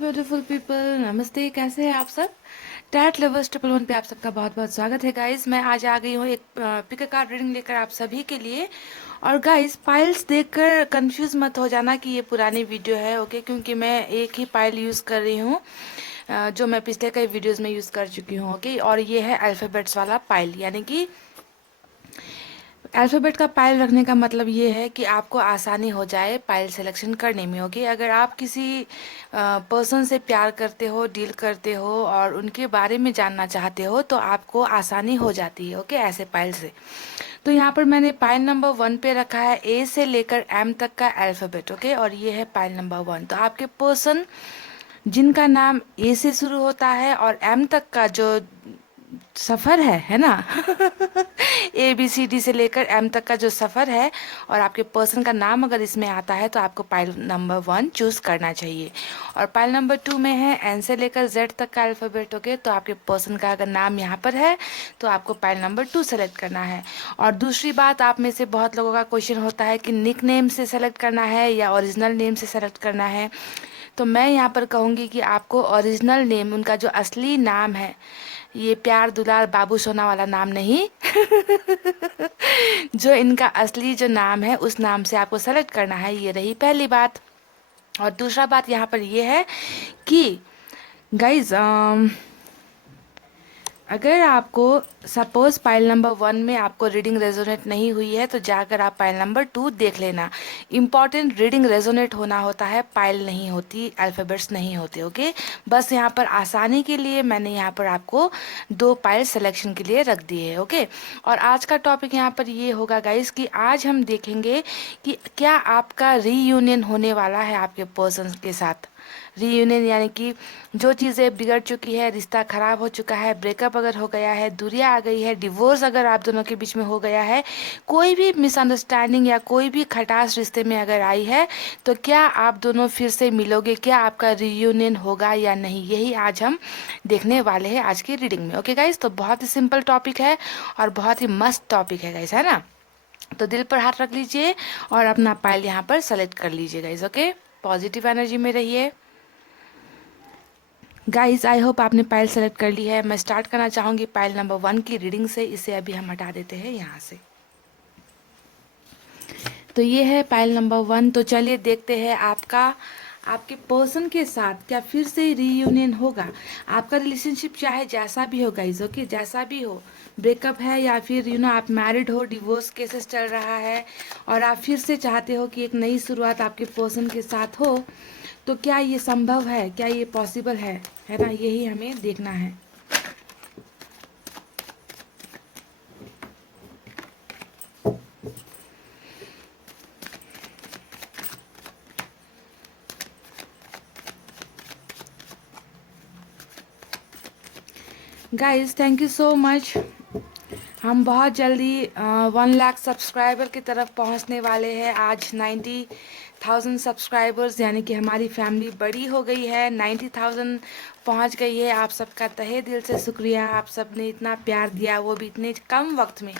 Beautiful people, नमस्ते। कैसे हैं आप सब? टैट लवर्स 111 पे आप सबका बहुत बहुत स्वागत है गाइस। मैं आज आ गई हूँ एक पिक कार्ड रीडिंग लेकर आप सभी के लिए। और गाइस, पाइल्स देखकर कंफ्यूज मत हो जाना कि ये पुरानी वीडियो है, ओके? क्योंकि मैं एक ही पाइल यूज़ कर रही हूँ जो मैं पिछले कई वीडियोस में यूज़ कर चुकी हूँ, ओके? और ये है अल्फ़ाबेट्स वाला पाइल, यानी कि अल्फ़ाबेट का पाइल रखने का मतलब ये है कि आपको आसानी हो जाए पाइल सिलेक्शन करने में, ओके? अगर आप किसी पर्सन से प्यार करते हो, डील करते हो और उनके बारे में जानना चाहते हो तो आपको आसानी हो जाती है, ओके, ऐसे पाइल से। तो यहाँ पर मैंने पाइल नंबर 1 पे रखा है ए से लेकर एम तक का अल्फ़ाबेट, ओके? और ये है पाइल नंबर 1। तो आपके पर्सन जिनका नाम ए से शुरू होता है और एम तक का जो सफ़र है ना ए बी सी डी से लेकर एम तक का जो सफ़र है और आपके पर्सन का नाम अगर इसमें आता है तो आपको पाइल नंबर 1 चूज़ करना चाहिए। और पाइल नंबर 2 में है एन से लेकर जेड तक का अल्फ़ाबेट, ओके? तो आपके पर्सन का अगर नाम यहाँ पर है तो आपको पाइल नंबर 2 सेलेक्ट करना है। और दूसरी बात, आप में से बहुत लोगों का क्वेश्चन होता है कि निक नेम से सेलेक्ट करना है या ओरिजिनल नेम से सेलेक्ट करना है। तो मैं यहाँ पर कहूँगी कि आपको ओरिजिनल नेम, उनका जो असली नाम है, ये प्यार दुलार बाबू सोना वाला नाम नहीं जो इनका असली जो नाम है उस नाम से आपको सेलेक्ट करना है। ये रही पहली बात। और दूसरा बात यहाँ पर ये है कि गाइज, अगर आपको सपोज पाइल नंबर 1 में आपको रीडिंग रेजोनेट नहीं हुई है तो जाकर आप पाइल नंबर 2 देख लेना। इम्पॉर्टेंट रीडिंग रेजोनेट होना होता है, पाइल नहीं होती, अल्फ़ाबेट्स नहीं होते, ओके? बस यहाँ पर आसानी के लिए मैंने यहाँ पर आपको 2 पाइल सिलेक्शन के लिए रख दिए है, ओके? और आज का टॉपिक यहाँ पर ये होगा गाइस कि आज हम देखेंगे कि क्या आपका रीयूनियन होने वाला है आपके पर्सन के साथ। रीयूनियन यानी कि जो चीज़ें बिगड़ चुकी है, रिश्ता ख़राब हो चुका है, ब्रेकअप अगर हो गया है, दूरियां आ गई है, डिवोर्स अगर आप दोनों के बीच में हो गया है, कोई भी मिसअंडरस्टैंडिंग या कोई भी खटास रिश्ते में अगर आई है तो क्या आप दोनों फिर से मिलोगे, क्या आपका रीयूनियन होगा या नहीं, यही आज हम देखने वाले हैं आज की रीडिंग में, ओके गाइज? तो बहुत ही सिंपल टॉपिक है और बहुत ही मस्त टॉपिक है गाइज, है ना? तो दिल पर हाथ रख लीजिए और अपना पाइल यहाँ पर सेलेक्ट कर लीजिए गाइज, ओके? पॉजिटिव एनर्जी में रहिए गाइस। आई होप आपने पाइल सेलेक्ट कर ली है। मैं स्टार्ट करना चाहूँगी पाइल नंबर 1 की रीडिंग से। इसे अभी हम हटा देते हैं यहाँ से। तो ये है पाइल नंबर 1। तो चलिए देखते हैं आपके पर्सन के साथ क्या फिर से रीयूनियन होगा। आपका रिलेशनशिप चाहे जैसा भी हो गाइज, ओके, जैसा भी हो, ब्रेकअप है या फिर आप मैरिड हो, डिवोर्स केसेस चल रहा है और आप फिर से चाहते हो कि एक नई शुरुआत आपके पर्सन के साथ हो, तो क्या ये संभव है, क्या ये पॉसिबल है ना? यही हमें देखना है। Guys, thank you so much. हम बहुत जल्दी 1 लाख सब्सक्राइबर की तरफ पहुंचने वाले हैं। आज 90,000 सब्सक्राइबर्स, यानी कि हमारी फैमिली बड़ी हो गई है, 90,000 पहुंच गई है। आप सबका तहे दिल से शुक्रिया। आप सब ने इतना प्यार दिया, वो भी इतने कम वक्त में,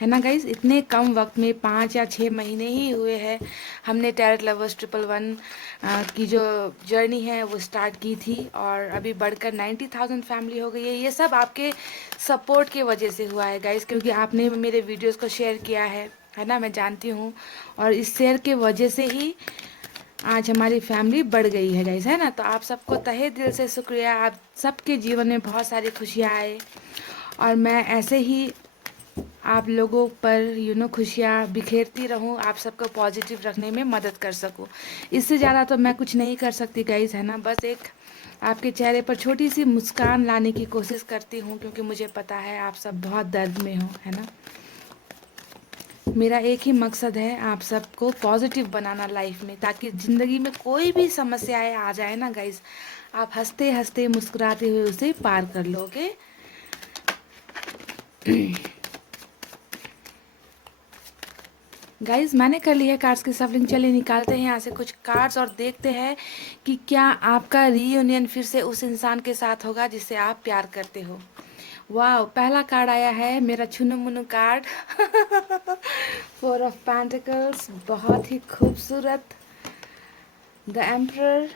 है ना गाइज? इतने कम वक्त में 5 या 6 महीने ही हुए हैं हमने टैरेट लवर्स 111 की जो जर्नी है वो स्टार्ट की थी और अभी बढ़कर 90,000 फैमिली हो गई है। ये सब आपके सपोर्ट की वजह से हुआ है गाइज, क्योंकि आपने मेरे वीडियोस को शेयर किया है ना? मैं जानती हूँ। और इस शेयर के वजह से ही आज हमारी फैमिली बढ़ गई है गाइज, है ना? तो आप सबको तहे दिल से शुक्रिया। आप सबके जीवन में बहुत सारी खुशियाँ आए और मैं ऐसे ही आप लोगों पर खुशियाँ बिखेरती रहूँ, आप सबको पॉजिटिव रखने में मदद कर सकूँ। इससे ज़्यादा तो मैं कुछ नहीं कर सकती गाइज, है ना? बस एक आपके चेहरे पर छोटी सी मुस्कान लाने की कोशिश करती हूँ, क्योंकि मुझे पता है आप सब बहुत दर्द में हो, है ना? मेरा एक ही मकसद है आप सबको पॉजिटिव बनाना लाइफ में, ताकि ज़िंदगी में कोई भी समस्याएं आ जाए ना गाइज, आप हंसते हंसते मुस्कुराते हुए उसे पार कर लो, ओके? गाइज, मैंने कर ली है कार्ड्स की सफलिंग। चलिए निकालते हैं यहाँ से कुछ कार्ड्स और देखते हैं कि क्या आपका रीयूनियन फिर से उस इंसान के साथ होगा जिससे आप प्यार करते हो। वाह, पहला कार्ड आया है मेरा छुनु मुनु कार्ड 4 ऑफ पेंटिकल्स, बहुत ही खूबसूरत। The emperor,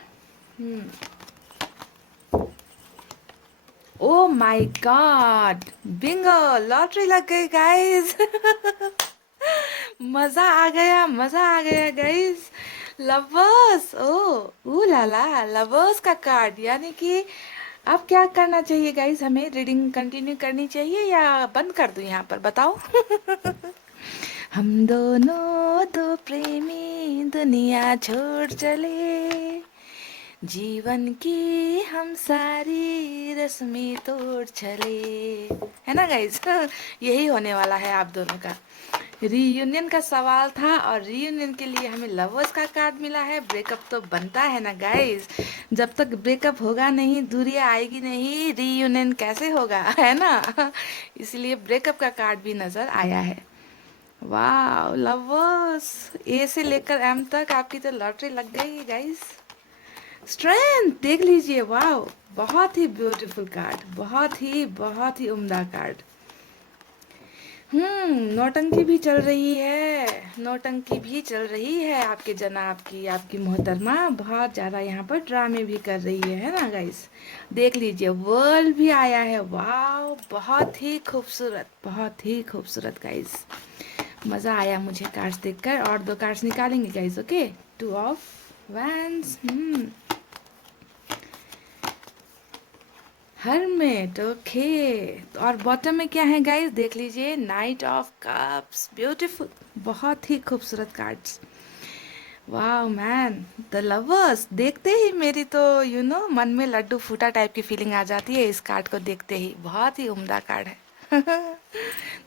oh my God, Bingo, lottery लग गई गाइस। मजा आ गया, मजा आ गया गाइस। लवर्स, ओ लाला, लवर्स का कार्ड, यानी कि अब क्या करना चाहिए गाइस, हमें रीडिंग कंटिन्यू करनी चाहिए या बंद कर दूं यहाँ पर, बताओ। हम दोनों दो प्रेमी दुनिया छोड़ चले, जीवन की हम सारी रस्में तोड़ चले, है ना गाइस। यही होने वाला है आप दोनों का। रीयूनियन का सवाल था और रीयूनियन के लिए हमें लवर्स का कार्ड मिला है। ब्रेकअप तो बनता है ना गाइस, जब तक ब्रेकअप होगा नहीं, दूरियां आएगी नहीं, रीयूनियन कैसे होगा, है ना। इसलिए ब्रेकअप का कार्ड भी नजर आया है। वाह लवर्स, ए से लेकर एम तक आपकी तो लॉटरी लग गई है गाइस। स्ट्रेंथ देख लीजिए, वाह, बहुत ही ब्यूटीफुल कार्ड, बहुत ही उम्दा कार्ड। नौटंकी भी चल रही है, नौटंकी भी चल रही है आपके जनाब की, आपकी मोहतरमा बहुत ज़्यादा यहाँ पर ड्रामे भी कर रही है ना गाइस। देख लीजिए, वर्ल्ड भी आया है, वाह, बहुत ही खूबसूरत गाइस। मज़ा आया मुझे कार्ड्स देखकर, और दो कार्ड्स निकालेंगे guys, okay. Two of wands, hermit, okay. और बॉटम में क्या है गाइस, देख लीजिए, नाइट ऑफ कप्स, ब्यूटीफुल, बहुत ही खूबसूरत कार्ड्स। वाह मैन, द लवर्स देखते ही मेरी तो मन में लड्डू फूटा टाइप की फीलिंग आ जाती है इस कार्ड को देखते ही, बहुत ही उम्दा कार्ड है।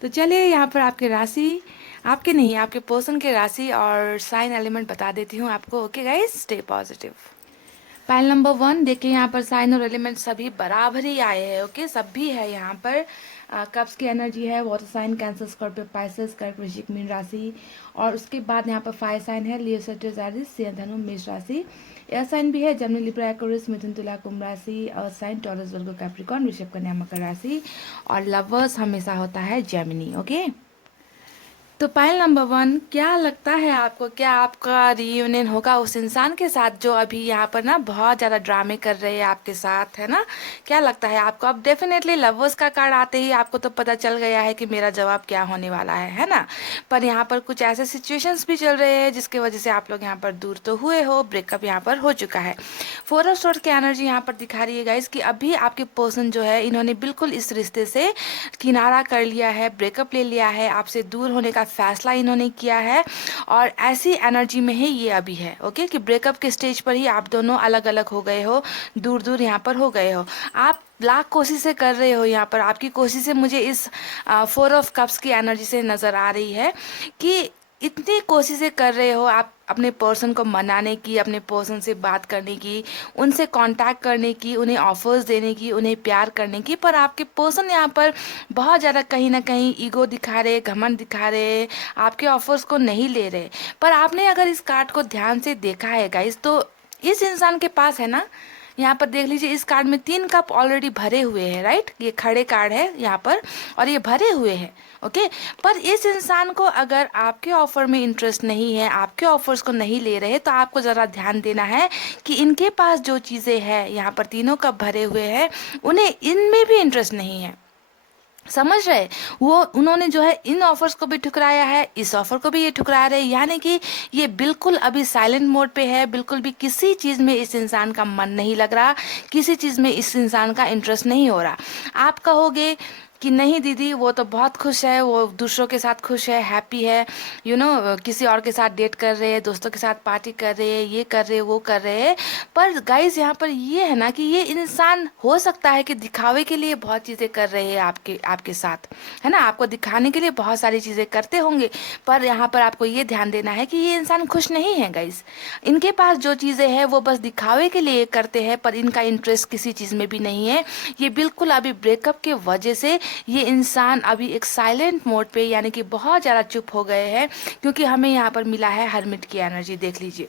तो चलिए यहाँ पर आपके राशि, आपके नहीं, आपके पर्सन के राशि और साइन एलिमेंट बता देती हूँ आपको, okay guys, stay positive. Pile number 1 देखिए, यहाँ पर साइन और एलिमेंट सभी बराबर ही आए हैं, ओके, सब भी है यहाँ पर। कप्स की एनर्जी है water sign, cancer, scorpio, pisces, कर्क, वृश्चिक, मीन राशि। और उसके बाद यहाँ पर फायर साइन है, लियो, सजिटेरियस, सिंह, धनु, मेष राशि। एयर साइन भी है, जर्मनी, लिब्रा, एक्वेरियस, मिथुन, तुला, कुंभ राशि। अर्थ साइन, टॉरस, वर्गो, कैप्रिकॉर्न, वृषभ, कन्या, मकर राशि। और लवर्स हमेशा होता है जेमिनी, ओके। तो पाइल नंबर 1, क्या लगता है आपको, क्या आपका रीयूनियन होगा उस इंसान के साथ जो अभी यहाँ पर ना बहुत ज़्यादा ड्रामे कर रहे हैं आपके साथ, है ना। क्या लगता है आपको। अब डेफिनेटली लवर्स का कार्ड आते ही आपको तो पता चल गया है कि मेरा जवाब क्या होने वाला है ना। पर यहाँ पर कुछ ऐसे सिचुएशंस भी चल रहे हैं जिसकी वजह से आप लोग यहाँ पर दूर तो हुए हो, ब्रेकअप यहाँ पर हो चुका है। 4 ऑफ सोर्ड्स की एनर्जी यहाँ पर दिखा रही है गाइस कि अभी आपके पर्सन जो है, इन्होंने बिल्कुल इस रिश्ते से किनारा कर लिया है, ब्रेकअप ले लिया है, आपसे दूर होने का फैसला इन्होंने किया है। और ऐसी एनर्जी में ही ये अभी है, ओके, कि ब्रेकअप के स्टेज पर ही आप दोनों अलग अलग हो गए हो, दूर दूर यहाँ पर हो गए हो। आप लाख कोशिशें कर रहे हो यहाँ पर, आपकी कोशिशें मुझे इस 4 ऑफ कप्स की एनर्जी से नज़र आ रही है कि इतनी कोशिशें कर रहे हो आप अपने पर्सन को मनाने की, अपने पर्सन से बात करने की, उनसे कांटेक्ट करने की, उन्हें ऑफर्स देने की, उन्हें प्यार करने की, पर आपके पर्सन यहाँ पर बहुत ज़्यादा कहीं ना कहीं ईगो दिखा रहे, घमंड दिखा रहे, आपके ऑफर्स को नहीं ले रहे। पर आपने अगर इस कार्ड को ध्यान से देखा है गाइस, तो इस इंसान के पास है ना, यहाँ पर देख लीजिए, इस कार्ड में 3 कप ऑलरेडी भरे हुए हैं, राइट। ये खड़े कार्ड है यहाँ पर और ये भरे हुए हैं, ओके। पर इस इंसान को अगर आपके ऑफर में इंटरेस्ट नहीं है, आपके ऑफर्स को नहीं ले रहे, तो आपको ज़रा ध्यान देना है कि इनके पास जो चीज़ें हैं, यहाँ पर 3 कप भरे हुए हैं, उन्हें इनमें भी इंटरेस्ट नहीं है, समझ रहे। वो उन्होंने जो है इन ऑफर्स को भी ठुकराया है, इस ऑफर को भी ये ठुकरा रहे, यानी कि ये बिल्कुल अभी साइलेंट मोड पे है, बिल्कुल भी किसी चीज़ में इस इंसान का मन नहीं लग रहा, किसी चीज़ में इस इंसान का इंटरेस्ट नहीं हो रहा। आप कहोगे कि नहीं दीदी, वो तो बहुत खुश है, वो दूसरों के साथ खुश है, हैप्पी है, किसी और के साथ डेट कर रहे हैं, दोस्तों के साथ पार्टी कर रहे हैं, ये कर रहे हैं, वो कर रहे हैं। पर गाइस यहाँ पर ये है ना कि ये इंसान हो सकता है कि दिखावे के लिए बहुत चीज़ें कर रहे हैं आपके आपके साथ, है ना, आपको दिखाने के लिए बहुत सारी चीज़ें करते होंगे। पर यहाँ पर आपको ये ध्यान देना है कि ये इंसान खुश नहीं है गाइस। इनके पास जो चीज़ें हैं वो बस दिखावे के लिए करते हैं, पर इनका इंटरेस्ट किसी चीज़ में भी नहीं है। ये बिल्कुल अभी ब्रेकअप के वजह से ये इंसान अभी एक साइलेंट मोड पे, यानी कि बहुत ज़्यादा चुप हो गए हैं, क्योंकि हमें यहाँ पर मिला है हर्मिट की एनर्जी। देख लीजिए,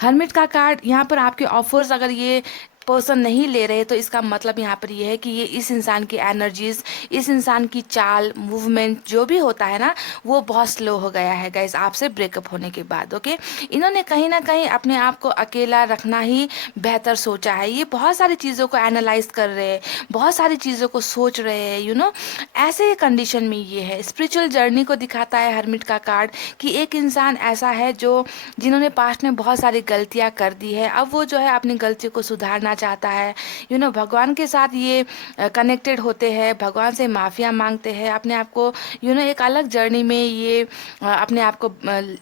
हर्मिट का कार्ड यहाँ पर आपके ऑफर्स अगर ये पर्सन नहीं ले रहे, तो इसका मतलब यहाँ पर ये है कि ये इस इंसान की एनर्जीज, इस इंसान की चाल, मूवमेंट जो भी होता है ना, वो बहुत स्लो हो गया है गाइस आपसे ब्रेकअप होने के बाद। ओके, इन्होंने कहीं ना कहीं अपने आप को अकेला रखना ही बेहतर सोचा है। ये बहुत सारी चीज़ों को एनालाइज कर रहे हैं, बहुत सारी चीज़ों को सोच रहे हैं, ऐसे कंडीशन में ये है। स्पिरिचुअल जर्नी को दिखाता है हरमिट का कार्ड कि एक इंसान ऐसा है जो जिन्होंने पास्ट में बहुत सारी गलतियां कर दी है, अब वो जो है अपनी गलतियों को सुधारना चाहता है। भगवान के साथ ये कनेक्टेड होते हैं, भगवान से माफ़िया मांगते हैं, अपने आप को एक अलग जर्नी में ये अपने आप को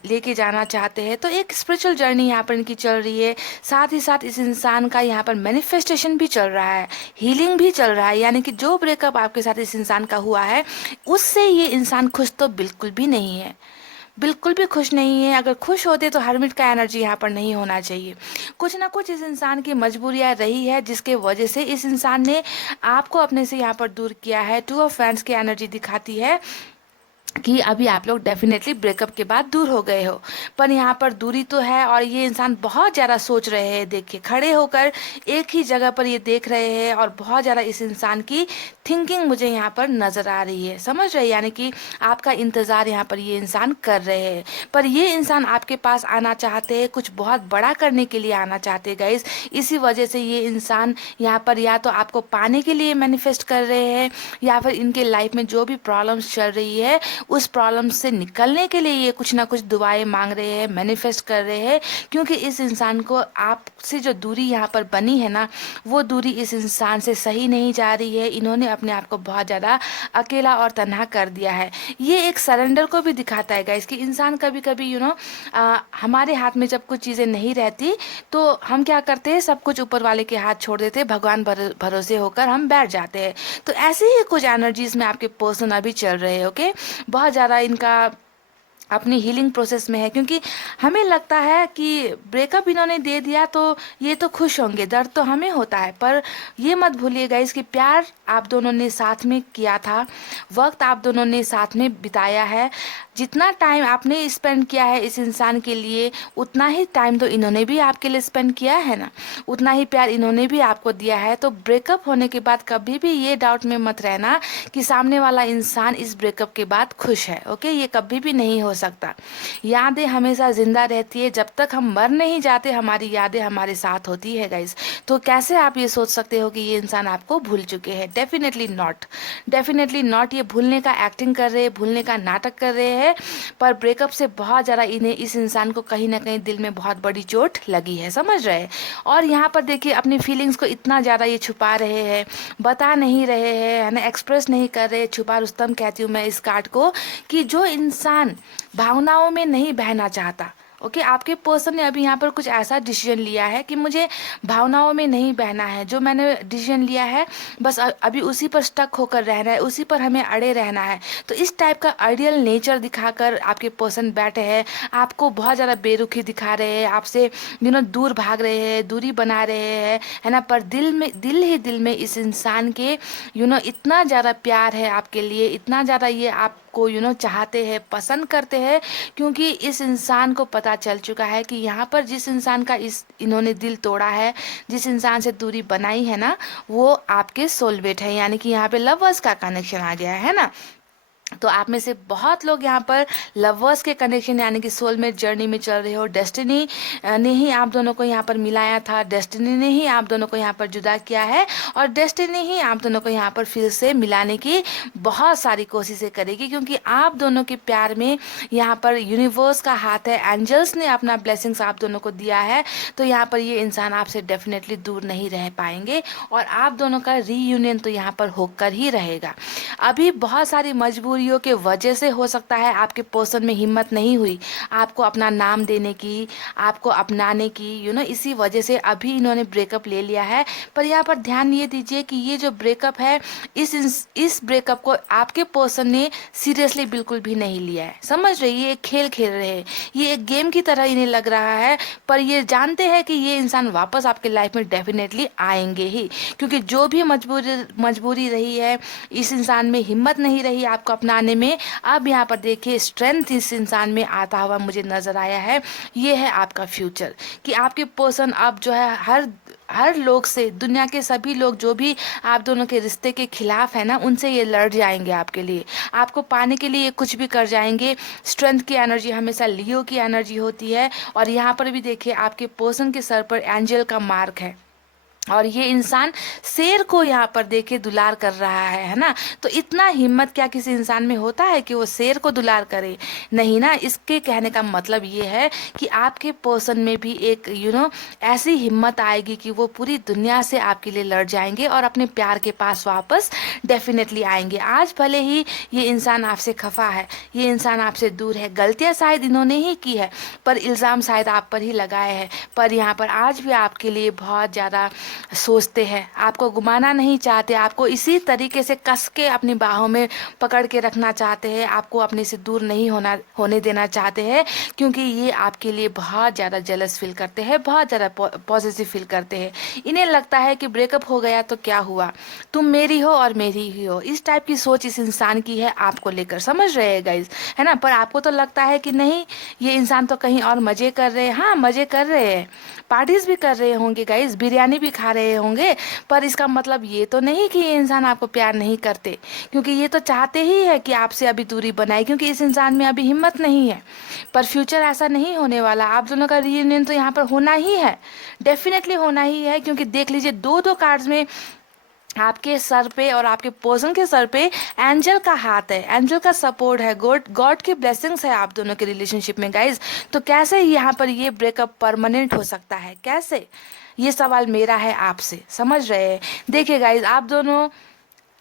लेके जाना चाहते हैं। तो एक स्पिरिचुअल जर्नी यहाँ पर इनकी चल रही है। साथ ही साथ इस इंसान का यहाँ पर मैनिफेस्टेशन भी चल रहा है, हीलिंग भी चल रहा है, यानी कि जो ब्रेकअप आपके साथ इस इंसान का हुआ है उससे ये इंसान खुश तो बिल्कुल भी नहीं है, बिल्कुल भी खुश नहीं है। अगर खुश होते तो हरमिट का एनर्जी यहाँ पर नहीं होना चाहिए। कुछ ना कुछ इस इंसान की मजबूरियाँ रही है जिसके वजह से इस इंसान ने आपको अपने से यहाँ पर दूर किया है। टू ऑफ फैंस की एनर्जी दिखाती है कि अभी आप लोग डेफिनेटली ब्रेकअप के बाद दूर हो गए हो, पर यहाँ पर दूरी तो है और ये इंसान बहुत ज़्यादा सोच रहे हैं। देखिए, खड़े होकर एक ही जगह पर ये देख रहे हैं और बहुत ज़्यादा इस इंसान की थिंकिंग मुझे यहाँ पर नज़र आ रही है, समझ रहे हैं? यानी कि आपका इंतज़ार यहाँ पर ये इंसान कर रहे हैं, पर ये इंसान आपके पास आना चाहते हैं, कुछ बहुत बड़ा करने के लिए आना चाहते हैं गाइस। इसी वजह से ये इंसान यहाँ पर या तो आपको पाने के लिए मैनिफेस्ट कर रहे हैं, या फिर इनके लाइफ में जो भी प्रॉब्लम्स चल रही है उस प्रॉब्लम से निकलने के लिए ये कुछ ना कुछ दुआएं मांग रहे हैं, मैनिफेस्ट कर रहे हैं। क्योंकि इस इंसान को आपसे जो दूरी यहाँ पर बनी है ना, वो दूरी इस इंसान से सही नहीं जा रही है। इन्होंने अपने आप को बहुत ज़्यादा अकेला और तन्हा कर दिया है। ये एक सरेंडर को भी दिखाता है गाइस कि इंसान कभी कभी हमारे हाथ में जब कुछ चीज़ें नहीं रहती तो हम क्या करते हैं, सब कुछ ऊपर वाले के हाथ छोड़ देते हैं, भगवान भरोसे होकर हम बैठ जाते हैं। तो ऐसे ही कुछ एनर्जीज में आपके पर्सन अभी चल रहे हैं। ओके, बहुत ज़्यादा इनका अपनी हीलिंग प्रोसेस में है, क्योंकि हमें लगता है कि ब्रेकअप इन्होंने दे दिया तो ये तो खुश होंगे, दर्द तो हमें होता है, पर ये मत भूलिएगा इसकी प्यार आप दोनों ने साथ में किया था, वक्त आप दोनों ने साथ में बिताया है, जितना टाइम आपने स्पेंड किया है इस इंसान के लिए उतना ही टाइम तो इन्होंने भी आपके लिए स्पेंड किया है ना, उतना ही प्यार इन्होंने भी आपको दिया है। तो ब्रेकअप होने के बाद कभी भी ये डाउट में मत रहना कि सामने वाला इंसान इस ब्रेकअप के बाद खुश है। ओके, ये कभी भी नहीं हो सकता। यादें हमेशा जिंदा रहती है, जब तक हम मर नहीं जाते हमारी यादें हमारे साथ होती है गाइस। तो कैसे आप ये सोच सकते हो कि ये इंसान आपको भूल चुके हैं? Definitely not, definitely not. ये भूलने का एक्टिंग कर रहे हैं, भूलने का नाटक कर रहे हैं, पर ब्रेकअप से बहुत ज़्यादा इन्हें, इस इंसान को कहीं ना कहीं दिल में बहुत बड़ी चोट लगी है, समझ रहे हैं? और यहाँ पर देखिए अपनी फीलिंग्स को इतना ज़्यादा ये छुपा रहे हैं, बता नहीं रहे हैं, है ना, एक्सप्रेस नहीं कर रहे। छुपा रुस्तम कहती हूँ मैं इस कार्ड को, कि जो इंसान भावनाओं में नहीं बहना चाहता, ओके, आपके पर्सन ने अभी यहाँ पर कुछ ऐसा डिसीजन लिया है कि मुझे भावनाओं में नहीं बहना है, जो मैंने डिसीजन लिया है बस अभी उसी पर स्टक होकर रहना है, उसी पर हमें अड़े रहना है। तो इस टाइप का आइडियल नेचर दिखाकर आपके पर्सन बैठे हैं, आपको बहुत ज़्यादा बेरुखी दिखा रहे हैं, आपसे दूर भाग रहे हैं, दूरी बना रहे हैं, है ना, पर दिल में इस इंसान के इतना ज़्यादा प्यार है आपके लिए, इतना ज़्यादा ये आपको चाहते हैं, पसंद करते हैं, क्योंकि इस इंसान को पता चल चुका है कि यहाँ पर जिस इंसान का इन्होंने दिल तोड़ा है, जिस इंसान से दूरी बनाई है ना, वो आपके सोलमेट है, यानी कि यहाँ पे लवर्स का कनेक्शन आ गया है ना। तो आप में से बहुत लोग यहाँ पर लवर्स के कनेक्शन यानी कि सोलमेट जर्नी में चल रहे हो। डेस्टिनी ने ही आप दोनों को यहाँ पर मिलाया था, डेस्टिनी ने ही आप दोनों को यहाँ पर जुदा किया है, और डेस्टिनी ही आप दोनों को यहाँ पर फिर से मिलाने की बहुत सारी कोशिशें करेगी, क्योंकि आप दोनों के प्यार में यहाँ पर यूनिवर्स का हाथ है, एंजल्स ने अपना ब्लेसिंग्स आप दोनों को दिया है। तो यहाँ पर ये इंसान आपसे डेफिनेटली दूर नहीं रह पाएंगे, और आप दोनों का रीयूनियन तो यहाँ पर होकर ही रहेगा। अभी बहुत सारी मजबूरियों के वजह से हो सकता है आपके पर्सन में हिम्मत नहीं हुई आपको अपना नाम देने की, आपको अपनाने की, इसी वजह से अभी इन्होंने ब्रेकअप ले लिया है। पर यहाँ पर ध्यान ये दीजिए कि ये जो ब्रेकअप है, इस ब्रेकअप को आपके पर्सन ने सीरियसली बिल्कुल भी नहीं लिया है, समझ रहे? ये एक खेल खेल रहे हैं, ये एक गेम की तरह इन्हें लग रहा है, पर ये जानते हैं कि ये इंसान वापस आपके लाइफ में डेफिनेटली आएंगे ही, क्योंकि जो भी मजबूरी रही है, इस इंसान में हिम्मत नहीं रही आपको अपनाने में। अब यहाँ पर देखिए स्ट्रेंथ इस इंसान में आता हुआ मुझे नजर आया है। ये है आपका फ्यूचर, कि आपके पर्सन अब जो है हर लोग से, दुनिया के सभी लोग जो भी आप दोनों के रिश्ते के खिलाफ है ना, उनसे ये लड़ जाएंगे आपके लिए, आपको पाने के लिए कुछ भी कर जाएंगे। स्ट्रेंथ की एनर्जी हमेशा लियो की एनर्जी होती है। और यहाँ पर भी देखिए आपके पर्सन के सर पर एंजल का मार्क है, और ये इंसान शेर को यहाँ पर देखे दुलार कर रहा है ना। तो इतना हिम्मत क्या किसी इंसान में होता है कि वो शेर को दुलार करे? नहीं ना। इसके कहने का मतलब ये है कि आपके पर्सन में भी एक ऐसी हिम्मत आएगी कि वो पूरी दुनिया से आपके लिए लड़ जाएंगे और अपने प्यार के पास वापस डेफिनेटली आएंगे। आज भले ही ये इंसान आपसे खफा है, ये इंसान आपसे दूर है, गलतियाँ शायद इन्होंने ही की है, पर इल्ज़ाम शायद आप पर ही लगाए हैं, पर यहाँ पर आज भी आपके लिए बहुत ज़्यादा सोचते हैं, आपको गुमाना नहीं चाहते, आपको इसी तरीके से कस के अपनी बाहों में पकड़ के रखना चाहते हैं, आपको अपने से दूर नहीं होने देना चाहते हैं, क्योंकि ये आपके लिए बहुत ज़्यादा जेलस फील करते हैं, बहुत ज़्यादा पॉजिटिव फील करते हैं। इन्हें लगता है कि ब्रेकअप हो गया तो क्या हुआ, तुम मेरी हो और मेरी ही हो, इस टाइप की सोच इस इंसान की है आपको लेकर, समझ रहे हैं गाइज, है ना। पर आपको तो लगता है कि नहीं, ये इंसान तो कहीं और मज़े कर रहे हैं। हाँ, मज़े कर रहे हैं, पार्टीज भी कर रहे होंगे गाइज, बिरयानी भी खा रहे होंगे, पर इसका मतलब ये तो नहीं कि ये इंसान आपको प्यार नहीं करते, क्योंकि ये तो चाहते ही है कि आपसे अभी दूरी बनाए, क्योंकि इस इंसान में अभी हिम्मत नहीं है। पर फ्यूचर ऐसा नहीं होने वाला, आप दोनों का रियूनियन तो यहाँ पर होना ही है, डेफिनेटली होना ही है, क्योंकि देख लीजिए दो दो कार्ड्स में आपके सर पे और आपके पर्सन के सर पे एंजल का हाथ है, एंजल का सपोर्ट है, गॉड गॉड की ब्लेसिंग्स है आप दोनों के रिलेशनशिप में गाइज। तो कैसे यहाँ पर ये ब्रेकअप परमानेंट हो सकता है, कैसे? ये सवाल मेरा है आपसे, समझ रहे हैं। देखिए गाइज, आप दोनों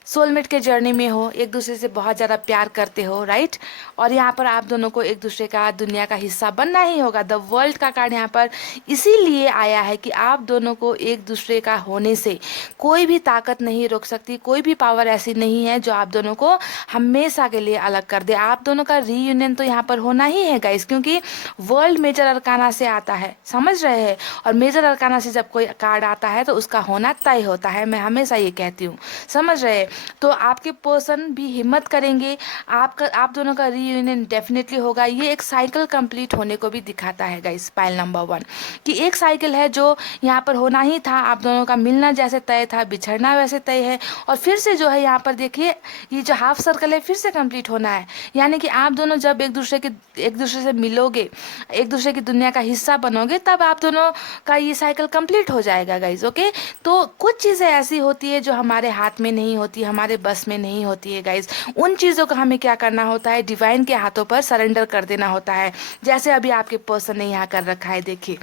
सोलमेट के जर्नी में हो, एक दूसरे से बहुत ज़्यादा प्यार करते हो, राइट। और यहाँ पर आप दोनों को एक दूसरे का दुनिया का हिस्सा बनना ही होगा। द वर्ल्ड का कार्ड यहाँ पर इसीलिए आया है कि आप दोनों को एक दूसरे का होने से कोई भी ताकत नहीं रोक सकती, कोई भी पावर ऐसी नहीं है जो आप दोनों को हमेशा के लिए अलग कर दे। आप दोनों का रीयूनियन तो यहाँ पर होना ही है गाइस, क्योंकि वर्ल्ड मेजर अरकाना से आता है, समझ रहे हैं। और मेजर अरकाना से जब कोई कार्ड आता है तो उसका होना तय होता है, मैं हमेशा ये कहती हूँ, समझ रहे हैं। तो आपके पर्सन भी हिम्मत करेंगे, आप दोनों का रीयूनियन डेफिनेटली होगा। ये एक साइकिल कंप्लीट होने को भी दिखाता है गाइस, पाइल नंबर 1, कि एक साइकिल है जो यहाँ पर होना ही था, आप दोनों का मिलना जैसे तय था, बिछड़ना वैसे तय है, और फिर से जो है यहाँ पर देखिए ये जो हाफ सर्कल है फिर से कंप्लीट होना है। यानी कि आप दोनों जब एक दूसरे से मिलोगे, एक दूसरे की दुनिया का हिस्सा बनोगे, तब आप दोनों का ये साइकिल कंप्लीट हो जाएगा गाइज, ओके। तो कुछ चीज़ें ऐसी होती है जो हमारे हाथ में नहीं होती, हमारे बस में नहीं होती है गाइज। उन चीज़ों को हमें क्या करना होता है, डिवाइन के हाथों पर सरेंडर कर देना होता है, जैसे अभी आपके पर्सन ने यहाँ कर रखा है। देखिए,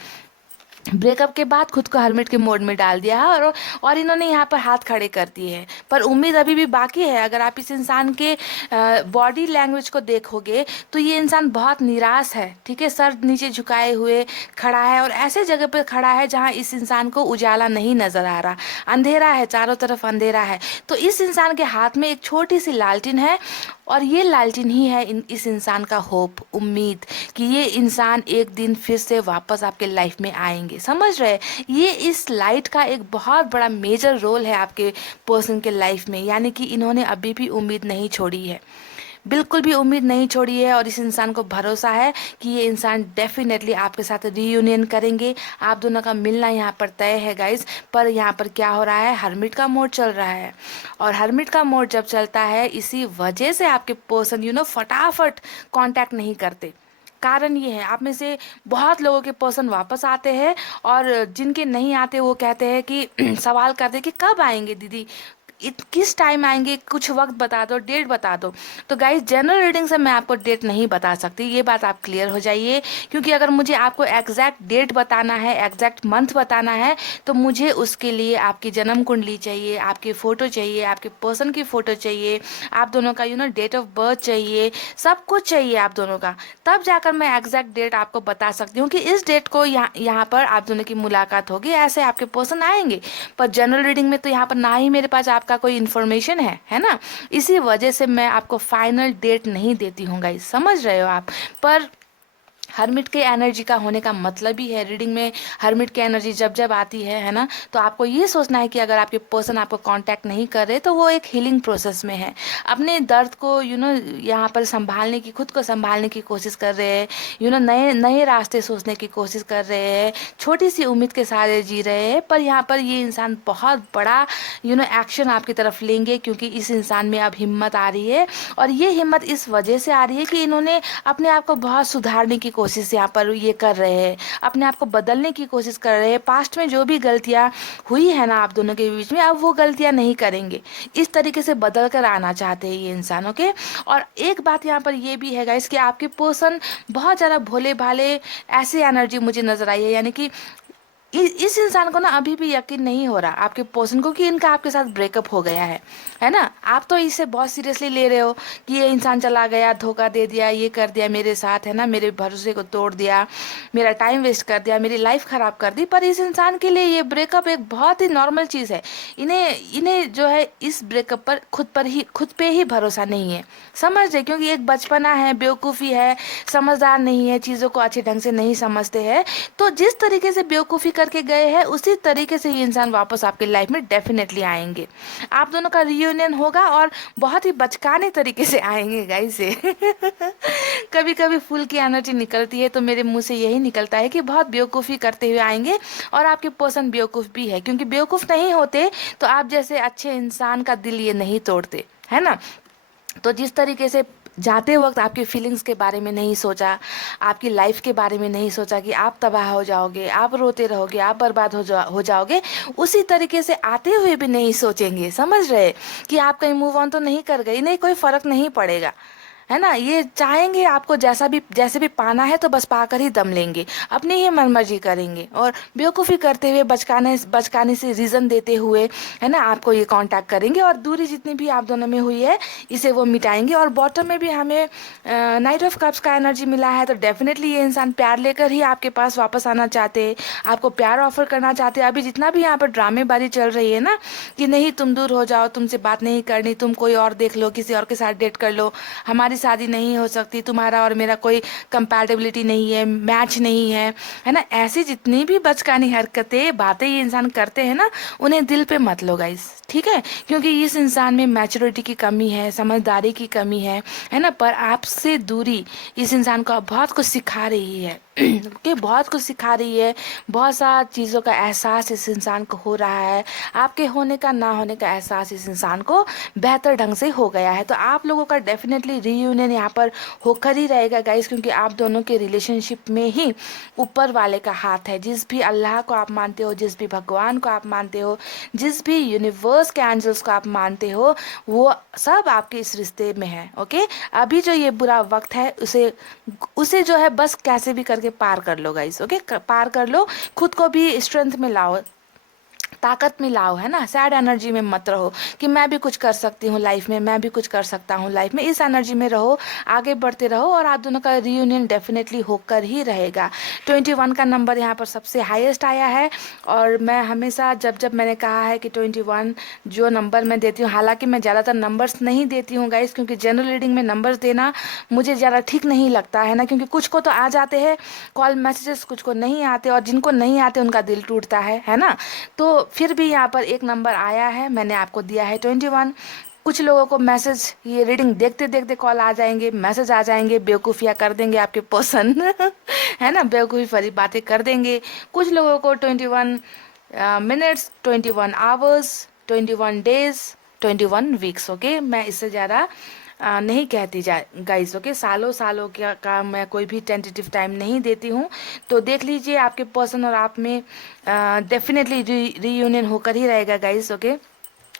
ब्रेकअप के बाद खुद को हर्मिट के मोड में डाल दिया है, और इन्होंने यहाँ पर हाथ खड़े कर दिए हैं, पर उम्मीद अभी भी बाकी है। अगर आप इस इंसान के बॉडी लैंग्वेज को देखोगे तो ये इंसान बहुत निराश है, ठीक है, सर नीचे झुकाए हुए खड़ा है, और ऐसे जगह पर खड़ा है जहाँ इस इंसान को उजाला नहीं नजर आ रहा, अंधेरा है, चारों तरफ अंधेरा है। तो इस इंसान के हाथ में एक छोटी सी लालटेन है, और ये लालटेन ही है इस इंसान का होप, उम्मीद, कि ये इंसान एक दिन फिर से वापस आपके लाइफ में आएंगे, समझ रहे। ये इस लाइट का एक बहुत बड़ा मेजर रोल है आपके पर्सन के लाइफ में, यानी कि इन्होंने अभी भी उम्मीद नहीं छोड़ी है, बिल्कुल भी उम्मीद नहीं छोड़ी है, और इस इंसान को भरोसा है कि ये इंसान डेफिनेटली आपके साथ रीयूनियन करेंगे। आप दोनों का मिलना यहाँ पर तय है गाइज। पर यहाँ पर क्या हो रहा है, हर्मिट का मोड चल रहा है, और हर्मिट का मोड जब चलता है इसी वजह से आपके पर्सन फटाफट कांटेक्ट नहीं करते। कारण ये है, आप में से बहुत लोगों के पर्सन वापस आते हैं, और जिनके नहीं आते वो कहते हैं कि सवाल करते हैं कि कब आएंगे दीदी, किस टाइम आएंगे, कुछ वक्त बता दो, डेट बता दो। तो गाइज, जनरल रीडिंग से मैं आपको डेट नहीं बता सकती, ये बात आप क्लियर हो जाइए, क्योंकि अगर मुझे आपको एग्जैक्ट डेट बताना है, एग्जैक्ट मंथ बताना है, तो मुझे उसके लिए आपकी जन्म कुंडली चाहिए, आपकी फ़ोटो चाहिए, आपके पर्सन की फ़ोटो चाहिए, आप दोनों का डेट ऑफ बर्थ चाहिए, सब कुछ चाहिए आप दोनों का, तब जाकर मैं एग्जैक्ट डेट आपको बता सकती हूँ कि इस डेट को यहाँ पर आप दोनों की मुलाकात होगी, ऐसे आपके पर्सन आएंगे। पर जनरल रीडिंग में तो यहाँ पर ना ही मेरे पास का कोई इन्फॉर्मेशन है ना, इसी वजह से मैं आपको फाइनल डेट नहीं देती हूँ गाइस, समझ रहे हो आप। पर हर्मिट के एनर्जी का होने का मतलब ही है रीडिंग में, हर्मिट की एनर्जी जब जब आती है ना, तो आपको ये सोचना है कि अगर आपके पर्सन आपको कांटेक्ट नहीं कर रहे तो वो एक हीलिंग प्रोसेस में है, अपने दर्द को यहाँ पर संभालने की, खुद को संभालने की कोशिश कर रहे हैं, नए नए रास्ते सोचने की कोशिश कर रहे हैं, छोटी सी उम्मीद के साथ जी रहे हैं। पर यहाँ पर ये इंसान बहुत बड़ा एक्शन आपकी तरफ लेंगे, क्योंकि इस इंसान में अब हिम्मत आ रही है, और ये हिम्मत इस वजह से आ रही है कि इन्होंने अपने आप को बहुत सुधारने की कोशिश यहाँ पर ये कर रहे हैं, अपने आप को बदलने की कोशिश कर रहे हैं। पास्ट में जो भी गलतियाँ हुई है ना आप दोनों के बीच में, अब वो गलतियाँ नहीं करेंगे, इस तरीके से बदल कर आना चाहते हैं ये इंसान। ओके, और एक बात यहाँ पर ये भी है गाइस कि आपके पर्सन बहुत ज़्यादा भोले भाले ऐसी एनर्जी मुझे नजर आई है, यानी कि इस इंसान को ना अभी भी यकीन नहीं हो रहा आपके पर्सन को कि इनका आपके साथ ब्रेकअप हो गया है ना। आप तो इसे बहुत सीरियसली ले रहे हो कि ये इंसान चला गया, धोखा दे दिया, ये कर दिया मेरे साथ, है ना, मेरे भरोसे को तोड़ दिया, मेरा टाइम वेस्ट कर दिया, मेरी लाइफ ख़राब कर दी। पर इस इंसान के लिए ये ब्रेकअप एक बहुत ही नॉर्मल चीज़ है। इन्हें जो है इस ब्रेकअप पर खुद पे ही भरोसा नहीं है, समझ रहे, क्योंकि एक बचपना है, बेवकूफ़ी है, समझदार नहीं है, चीज़ों को अच्छे ढंग से नहीं समझते हैं। तो जिस तरीके से बेवकूफ़ी करके गए हैं उसी तरीके से ये इंसान वापस आपकी लाइफ में डेफिनेटली आएंगे। आप दोनों का रियूनियन होगा और बहुत ही बचकाने तरीके से आएंगे गाइस से। कभी कभी फूल की एनर्जी निकलती है तो मेरे मुंह से यही निकलता है कि बहुत बेवकूफ़ी करते हुए आएंगे, और आपके पर्सन बेवकूफ़ भी है, क्योंकि बेवकूफ़ नहीं होते तो आप जैसे अच्छे इंसान का दिल ये नहीं तोड़ते, है ना। तो जिस तरीके से जाते वक्त आपकी फीलिंग्स के बारे में नहीं सोचा, आपकी लाइफ के बारे में नहीं सोचा कि आप तबाह हो जाओगे, आप रोते रहोगे, आप बर्बाद हो जाओगे, उसी तरीके से आते हुए भी नहीं सोचेंगे, समझ रहे, कि आप कहीं मूव ऑन तो नहीं कर गई, नहीं, कोई फ़र्क नहीं पड़ेगा, है ना। ये चाहेंगे आपको जैसे भी पाना है तो बस पाकर ही दम लेंगे, अपनी ही मनमर्जी करेंगे, और बेवकूफ़ी करते हुए बचकाने से रीज़न देते हुए, है ना, आपको ये कांटेक्ट करेंगे, और दूरी जितनी भी आप दोनों में हुई है इसे वो मिटाएंगे। और बॉटम में भी हमें नाइट ऑफ कप्स का एनर्जी मिला है, तो डेफिनेटली ये इंसान प्यार लेकर ही आपके पास वापस आना चाहते हैं, आपको प्यार ऑफर करना चाहते हैं। अभी जितना भी यहाँ पर ड्रामेबाजी चल रही है ना, कि नहीं तुम दूर हो जाओ, तुमसे बात नहीं करनी, तुम कोई और देख लो, किसी और के साथ डेट कर लो, हमारी शादी नहीं हो सकती, तुम्हारा और मेरा कोई कंपैटिबिलिटी नहीं है, मैच नहीं है ना, ऐसी जितनी भी बचकानी हरकतें बातें ये इंसान करते हैं ना, उन्हें दिल पे मत लो गाइस, ठीक है, क्योंकि इस इंसान में मैच्योरिटी की कमी है, समझदारी की कमी है ना। पर आपसे दूरी इस इंसान को बहुत कुछ सिखा रही है, कि बहुत कुछ सिखा रही है, बहुत सा चीज़ों का एहसास इस इंसान को हो रहा है, आपके होने का ना होने का एहसास इस इंसान को बेहतर ढंग से हो गया है। तो आप लोगों का डेफिनेटली रीयूनियन यहाँ पर होकर ही रहेगा गाइस, क्योंकि आप दोनों के रिलेशनशिप में ही ऊपर वाले का हाथ है। जिस भी अल्लाह को आप मानते हो, जिस भी भगवान को आप मानते हो, जिस भी यूनिवर्स के एंजल्स को आप मानते हो, वो सब आपके इस रिश्ते में है। ओके, अभी जो ये बुरा वक्त है उसे जो है बस कैसे भी करके पार कर लो गाइस। ओके, पार कर लो, खुद को भी स्ट्रेंथ में लाओ, ताकत में लाओ, है ना। सैड एनर्जी में मत रहो कि मैं भी कुछ कर सकती हूँ लाइफ में, मैं भी कुछ कर सकता हूँ लाइफ में, इस एनर्जी में रहो, आगे बढ़ते रहो, और आप दोनों का रियूनियन डेफिनेटली होकर ही रहेगा। 21 का नंबर यहाँ पर सबसे हाईएस्ट आया है, और मैं हमेशा जब मैंने कहा है कि 21 जो नंबर मैं देती हूँ, हालांकि मैं ज़्यादातर नंबर्स नहीं देती हूँ गाइस, क्योंकि जनरल रीडिंग में नंबर्स देना मुझे ज़्यादा ठीक नहीं लगता है ना, क्योंकि कुछ को तो आ जाते हैं कॉल मैसेजेस, कुछ को नहीं आते, और जिनको नहीं आते उनका दिल टूटता है ना। तो फिर भी यहाँ पर एक नंबर आया है, मैंने आपको दिया है 21। कुछ लोगों को मैसेज, ये रीडिंग देखते देखते कॉल आ जाएंगे, मैसेज आ जाएंगे, बेवकूफ़ियाँ कर देंगे आपके पर्सन, है ना, बेवकूफ़ी भरी बातें कर देंगे। कुछ लोगों को 21 minutes, 21 hours, 21 days, 21 weeks. Okay, मैं इससे ज़्यादा नहीं कहती गाइस। ओके, सालों सालों का मैं कोई भी टेंटेटिव टाइम नहीं देती हूँ। तो देख लीजिए, आपके पर्सन और आप में डेफिनेटली रीयूनियन होकर ही रहेगा गाइस। ओके,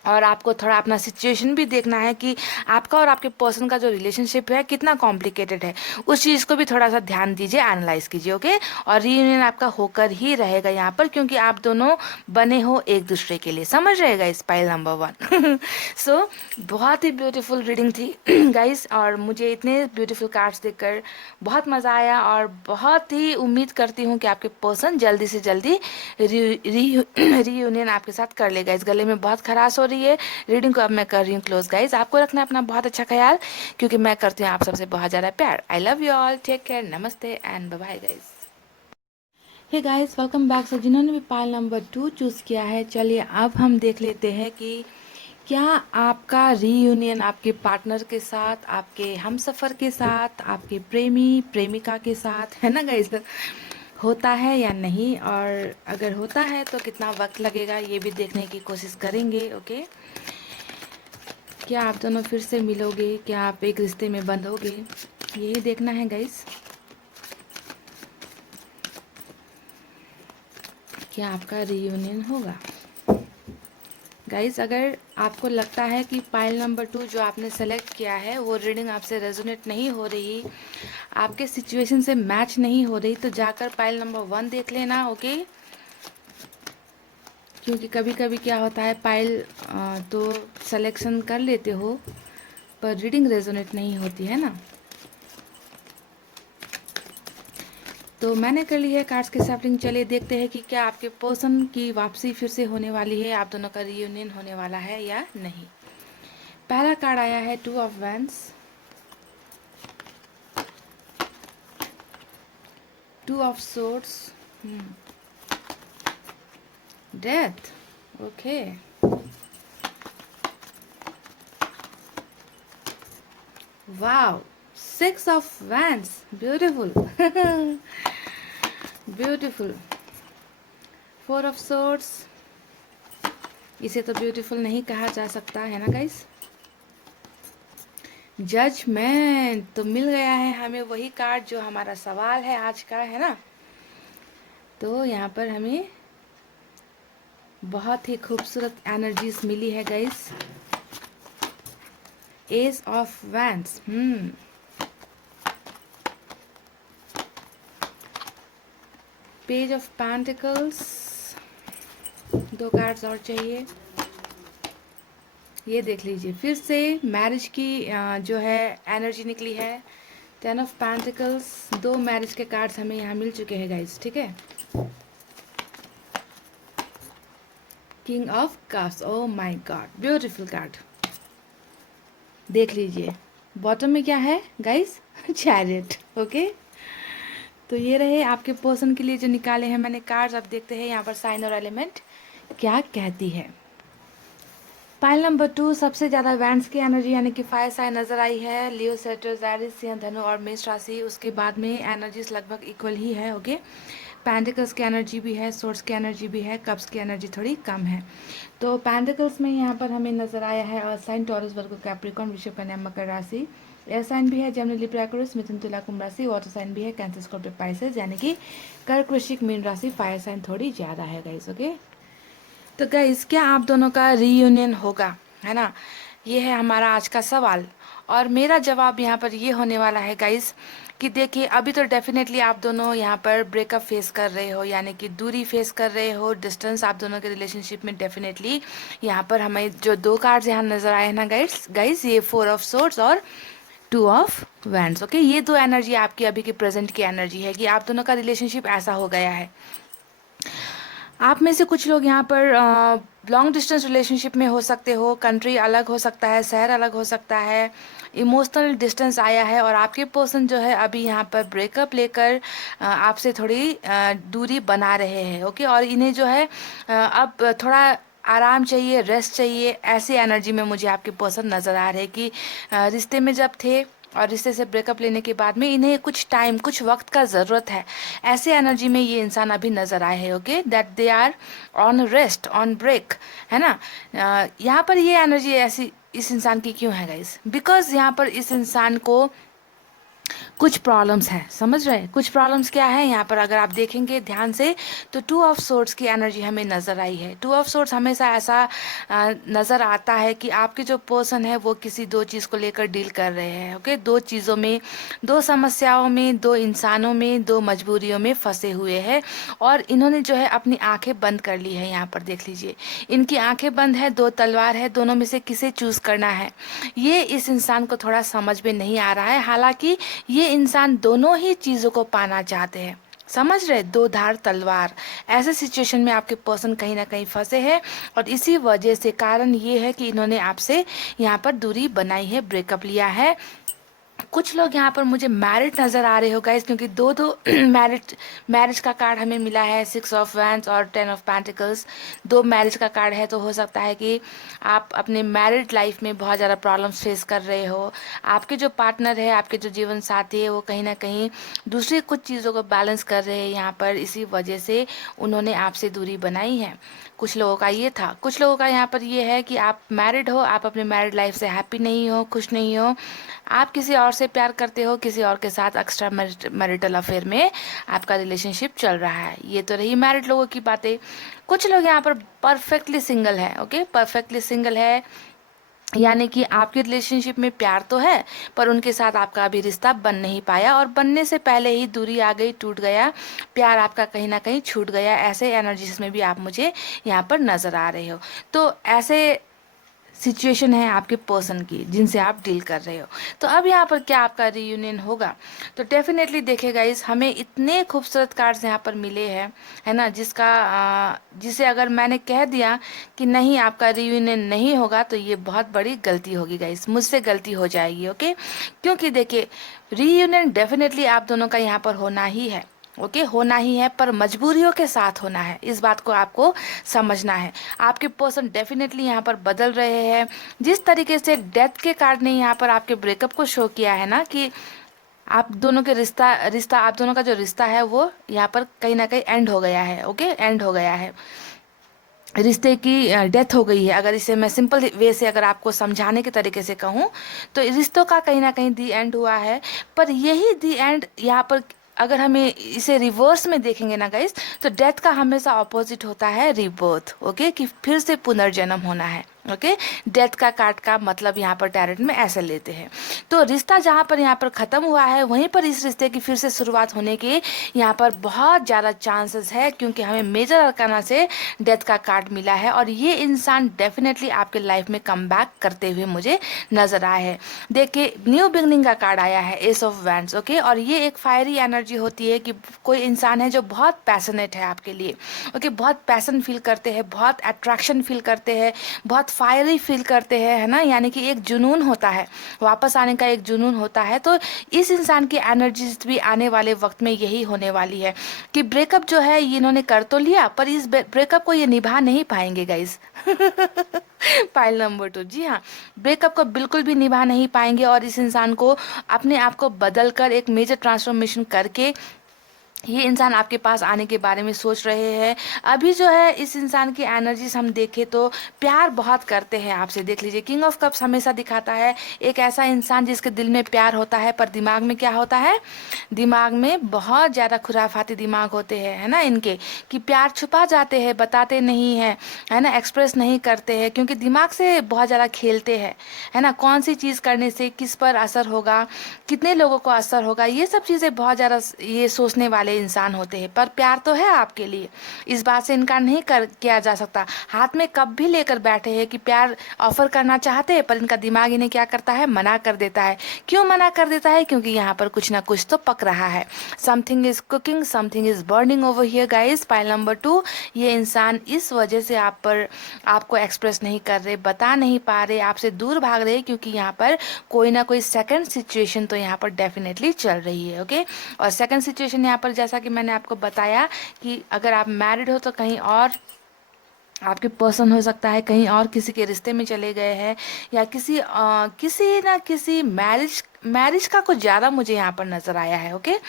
और आपको थोड़ा अपना सिचुएशन भी देखना है कि आपका और आपके पर्सन का जो रिलेशनशिप है कितना कॉम्प्लिकेटेड है, उस चीज़ को भी थोड़ा सा ध्यान दीजिए, एनालाइज कीजिए। ओके, और रीयूनियन आपका होकर ही रहेगा यहाँ पर, क्योंकि आप दोनों बने हो एक दूसरे के लिए, समझ रहेगा इस पाइल नंबर 1। सो बहुत ही ब्यूटीफुल रीडिंग थी गाइस, और मुझे इतने ब्यूटीफुल कार्ड्स देखकर बहुत मज़ा आया, और बहुत ही उम्मीद करती हूँ कि आपके पर्सन जल्दी से जल्दी रीयूनियन आपके साथ कर लेगा। इस गले में बहुत खराश हो रही चलिए रीडिंग को अब मैं कर रही हूँ क्लोज गाइज। आपको रखना है अपना बहुत अच्छा ख्याल, क्योंकि मैं करती हूँ आप सबसे बहुत ज़्यादा प्यार। I love you all, take care, नमस्ते and bye bye guys. Hey guys, welcome back. So जिन्होंने भी पाइल नंबर 2 चूज़ किया है, चलिए अब हम देख लेते हैं कि क्या आपका रीयूनियन आपके पार्टनर के साथ, आपके हमसफ़र के साथ, आपके प्रेमी प्रेमिका के साथ, है ना गाइस, होता है या नहीं, और अगर होता है तो कितना वक्त लगेगा, ये भी देखने की कोशिश करेंगे। ओके, क्या आप दोनों फिर से मिलोगे, क्या आप एक रिश्ते में बंधोगे, यही देखना है गाइस। क्या आपका रीयूनियन होगा गाइस? अगर आपको लगता है कि पाइल नंबर 2 जो आपने सेलेक्ट किया है वो रीडिंग आपसे रेजोनेट नहीं हो रही, आपके सिचुएशन से मैच नहीं हो रही, तो जाकर पाइल नंबर 1 देख लेना। ओके, क्योंकि कभी कभी क्या होता है, पाइल तो सिलेक्शन कर लेते हो पर रीडिंग रेजोनेट नहीं होती है ना। तो मैंने कर ली है कार्ड्स की सैम्पलिंग। चलिए देखते हैं कि क्या आपके पर्सन की वापसी फिर से होने वाली है, आप दोनों का रियूनियन होने वाला है या नहीं। पहला कार्ड आया है 2 of wands, 2 of swords, death, okay, wow, 6 of wands, beautiful, beautiful, 4 of swords, इसे तो ब्यूटीफुल नहीं कहा जा सकता है ना गाइस। जजमेंट, तो मिल गया है हमें वही कार्ड जो हमारा सवाल है आज का, है ना। तो यहाँ पर हमें बहुत ही खूबसूरत एनर्जीज मिली है guys. S of wands, page of pentacles, 2 cards और चाहिए। ये देख लीजिए, फिर से मैरिज की जो है एनर्जी निकली है। 10 ऑफ पेंटिकल्स, 2 मैरिज के कार्ड्स हमें यहाँ मिल चुके हैं गाइस, ठीक है। King of cups, oh my God, beautiful card. देख लीजिए बॉटम में क्या है गाइस, चैरियट। ओके, तो ये रहे आपके पर्सन के लिए जो निकाले हैं मैंने कार्ड्स। अब देखते हैं यहाँ पर साइन और एलिमेंट क्या कहती है। पाइल नंबर 2 सबसे ज़्यादा वैंड्स की एनर्जी यानी कि फायर साइन नज़र आई है, लियो, सेटर्स, एरिस, सिंह, धनु और मेष राशि। उसके बाद में एनर्जीज लगभग इक्वल ही है। ओके, पेंटिकल्स की एनर्जी भी है, सोर्स की एनर्जी भी है, कप्स की एनर्जी थोड़ी कम है। तो पेंटिकल्स में यहाँ पर हमें नज़र आया है अर्थ साइन, टॉरस, वर्गो, कैप्रिकॉर्न, वृषभ, कन्या, मकर राशि। एयर साइन भी है जेमिनी, लिब्रा, एक्वेरियस, मिथुन, तुला, कुंभ राशि। वाटर साइन भी है कैंसर, स्कॉर्पियो, पाइसेस, यानी कि कर्क, वृश्चिक, मीन राशि। फायर साइन थोड़ी ज़्यादा है गाइस। ओके, तो गाइस क्या आप दोनों का रीयूनियन होगा, है ना, ये है हमारा आज का सवाल। और मेरा जवाब यहाँ पर ये होने वाला है गाइस कि देखिए अभी तो डेफिनेटली आप दोनों यहाँ पर ब्रेकअप फेस कर रहे हो, यानी कि दूरी फेस कर रहे हो, डिस्टेंस आप दोनों के रिलेशनशिप में डेफिनेटली। यहाँ पर हमें जो 2 कार्ड्स यहाँ नज़र आए हैं ना गाइस, ये 4 ऑफ सोर्ड्स और 2 ऑफ वैंड्स। ओके, ये 2 एनर्जी आपकी अभी की प्रेजेंट की एनर्जी है कि आप दोनों का रिलेशनशिप ऐसा हो गया है। आप में से कुछ लोग यहाँ पर लॉन्ग डिस्टेंस रिलेशनशिप में हो सकते हो, कंट्री अलग हो सकता है, शहर अलग हो सकता है, इमोशनल डिस्टेंस आया है, और आपके पर्सन जो है अभी यहाँ पर ब्रेकअप लेकर आपसे थोड़ी दूरी बना रहे हैं। ओके, और इन्हें जो है अब थोड़ा आराम चाहिए, रेस्ट चाहिए, ऐसी एनर्जी में मुझे आपके पर्सन नज़र आ रहे हैं कि रिश्ते में जब थे और रिश्ते से ब्रेकअप लेने के बाद में इन्हें कुछ टाइम, कुछ वक्त का ज़रूरत है। ऐसे एनर्जी में ये इंसान अभी नज़र आए हैं। Okay, that they are on rest, on break, है ना। यहाँ पर ये एनर्जी ऐसी इस इंसान की क्यों है गाइस, बिकॉज यहाँ पर इस इंसान को कुछ प्रॉब्लम्स हैं, समझ रहे हैं। कुछ प्रॉब्लम्स क्या है यहाँ पर अगर आप देखेंगे ध्यान से तो 2 ऑफ सोर्ड्स की एनर्जी हमें नज़र आई है। 2 ऑफ सोर्ड्स हमेशा ऐसा नज़र आता है कि आपके जो पर्सन है वो किसी 2 चीज़ को लेकर डील कर रहे हैं। ओके, 2 चीज़ों में, 2 समस्याओं में, 2 इंसानों में, 2 मजबूरियों में फंसे हुए हैं, और इन्होंने जो है अपनी आंखें बंद कर ली है। यहाँ पर देख लीजिए इनकी आंखें बंद है, 2 तलवार है, दोनों में से किसे चूज़ करना है ये इस इंसान को थोड़ा समझ में नहीं आ रहा है। हालांकि ये इंसान दोनों ही चीज़ों को पाना चाहते हैं, समझ रहे, दो धार तलवार, ऐसे सिचुएशन में आपके पर्सन कहीं ना कहीं फंसे हैं और इसी वजह से कारण ये है कि इन्होंने आपसे यहाँ पर दूरी बनाई है, ब्रेकअप लिया है। कुछ लोग यहाँ पर मुझे मैरिड नज़र आ रहे हो गाइस, क्योंकि दो दो मैरिज मैरिज का कार्ड हमें मिला है, 6 ऑफ वैंड्स और 10 ऑफ पेंटिकल्स, दो मैरिज का कार्ड है। तो हो सकता है कि आप अपने मैरिड लाइफ में बहुत ज़्यादा प्रॉब्लम्स फेस कर रहे हो। आपके जो पार्टनर है, आपके जो जीवन साथी है, वो कहीं ना कहीं दूसरी कुछ चीज़ों को बैलेंस कर रहे हैं यहाँ पर, इसी वजह से उन्होंने आपसे दूरी बनाई है। कुछ लोगों का ये था, कुछ लोगों का यहाँ पर ये है कि आप मैरिड हो, आप अपने मैरिड लाइफ से हैप्पी नहीं हो, खुश नहीं हो, आप किसी और से प्यार करते हो, किसी और के साथ एक्स्ट्रा मैरिटल अफेयर में आपका रिलेशनशिप चल रहा है। ये तो रही मैरिड लोगों की बातें। कुछ लोग यहाँ पर परफेक्टली सिंगल है, ओके, परफेक्टली सिंगल है, यानी कि आपके रिलेशनशिप में प्यार तो है पर उनके साथ आपका अभी रिश्ता बन नहीं पाया और बनने से पहले ही दूरी आ गई, टूट गया, प्यार आपका कहीं ना कहीं छूट गया। ऐसे एनर्जीज में भी आप मुझे यहाँ पर नज़र आ रहे हो। तो ऐसे सिचुएशन है आपके पर्सन की जिनसे आप डील कर रहे हो। तो अब यहाँ पर क्या आपका रीयूनियन होगा? तो डेफिनेटली देखेगा इस, हमें इतने खूबसूरत कार्ड्स यहाँ पर मिले हैं, है ना, जिसे अगर मैंने कह दिया कि नहीं आपका रीयूनियन नहीं होगा तो ये बहुत बड़ी गलती होगी गाइस, मुझसे गलती हो जाएगी, ओके। क्योंकि देखिए रीयूनियन डेफिनेटली आप दोनों का यहाँ पर होना ही है, ओके, होना ही है, पर मजबूरियों के साथ होना है, इस बात को आपको समझना है। आपके पर्सन डेफिनेटली यहाँ पर बदल रहे हैं। जिस तरीके से डेथ के कार्ड ने यहाँ पर आपके ब्रेकअप को शो किया है ना, कि आप दोनों के रिश्ता रिश्ता आप दोनों का जो रिश्ता है वो यहाँ पर कहीं ना कहीं एंड हो गया है, ओके, एंड हो गया है, रिश्ते की डेथ हो गई है। अगर इसे मैं सिंपल वे से अगर आपको समझाने के तरीके से कहूँ तो रिश्तों का कहीं ना कहीं दी एंड हुआ है। पर यही दी एंड यहाँ पर अगर हमें इसे रिवर्स में देखेंगे ना गाइस, तो डेथ का हमेशा ऑपोजिट होता है रीबर्थ, ओके, कि फिर से पुनर्जन्म होना है, ओके। डेथ का कार्ड का मतलब यहाँ पर डायरेक्ट में ऐसे लेते हैं। तो रिश्ता जहाँ पर यहाँ पर ख़त्म हुआ है वहीं पर इस रिश्ते की फिर से शुरुआत होने के यहाँ पर बहुत ज़्यादा चांसेस है, क्योंकि हमें मेजर अरकाना से डेथ का कार्ड मिला है और ये इंसान डेफिनेटली आपके लाइफ में कम बैक करते हुए मुझे नज़र आए हैं। देखिए न्यू बिगनिंग का कार्ड आया है, एस ऑफ वैंड्स, ओके, और ये एक फायरी एनर्जी होती है कि कोई इंसान है जो बहुत पैशनेट है आपके लिए, ओके, बहुत पैशन फील करते हैं, बहुत अट्रैक्शन फील करते हैं, बहुत फायरी फील करते हैं, है ना, यानी कि एक जुनून होता है, वापस आने का एक जुनून होता है। तो इस इंसान की एनर्जीज भी आने वाले वक्त में यही होने वाली है कि ब्रेकअप जो है ये इन्होंने कर तो लिया पर इस ब्रेकअप को ये निभा नहीं पाएंगे गाइस। पाइल नंबर 2, जी हाँ, ब्रेकअप को बिल्कुल भी निभा नहीं पाएंगे और इस इंसान को अपने आप को बदल कर एक मेजर ट्रांसफॉर्मेशन करके ये इंसान आपके पास आने के बारे में सोच रहे हैं। अभी जो है इस इंसान की एनर्जीज हम देखें तो प्यार बहुत करते हैं आपसे। देख लीजिए किंग ऑफ कप्स हमेशा दिखाता है एक ऐसा इंसान जिसके दिल में प्यार होता है पर दिमाग में क्या होता है, दिमाग में बहुत ज़्यादा खुराफाती दिमाग होते हैं, है ना इनके, कि प्यार छुपा जाते हैं, बताते नहीं हैं, है ना, एक्सप्रेस नहीं करते हैं, क्योंकि दिमाग से बहुत ज़्यादा खेलते हैं, है ना, कौन सी चीज़ करने से किस पर असर होगा, कितने लोगों को असर होगा, ये सब चीज़ें बहुत ज़्यादा ये सोचने वाले इंसान होते हैं। पर प्यार तो है आपके लिए, इस बात से इनकार नहीं किया जा सकता। हाथ में कप भी लेकर बैठे हैं कि प्यार ऑफर करना चाहते हैं पर इनका दिमाग इन्हें क्या करता है, मना कर देता है। क्यों मना कर देता है? क्योंकि यहाँ पर कुछ ना कुछ तो पक रहा है, something is cooking, something is burning over here guys. Pile number 2, ये इंसान इस वजह से आपको एक्सप्रेस नहीं कर रहे, बता नहीं पा रहे, आपसे दूर भाग रहे, क्योंकि यहाँ पर कोई ना कोई सेकंड सिचुएशन तो यहाँ पर डेफिनेटली चल रही है, ओके। और सेकंड सिचुएशन यहाँ पर जैसा कि मैंने आपको बताया कि अगर आप मैरिड हो तो कहीं और आपके पर्सन हो सकता है कहीं और किसी के रिश्ते में चले गए हैं, या किसी ना किसी मैरिज का कुछ ज़्यादा मुझे यहाँ पर नज़र आया है, ओके।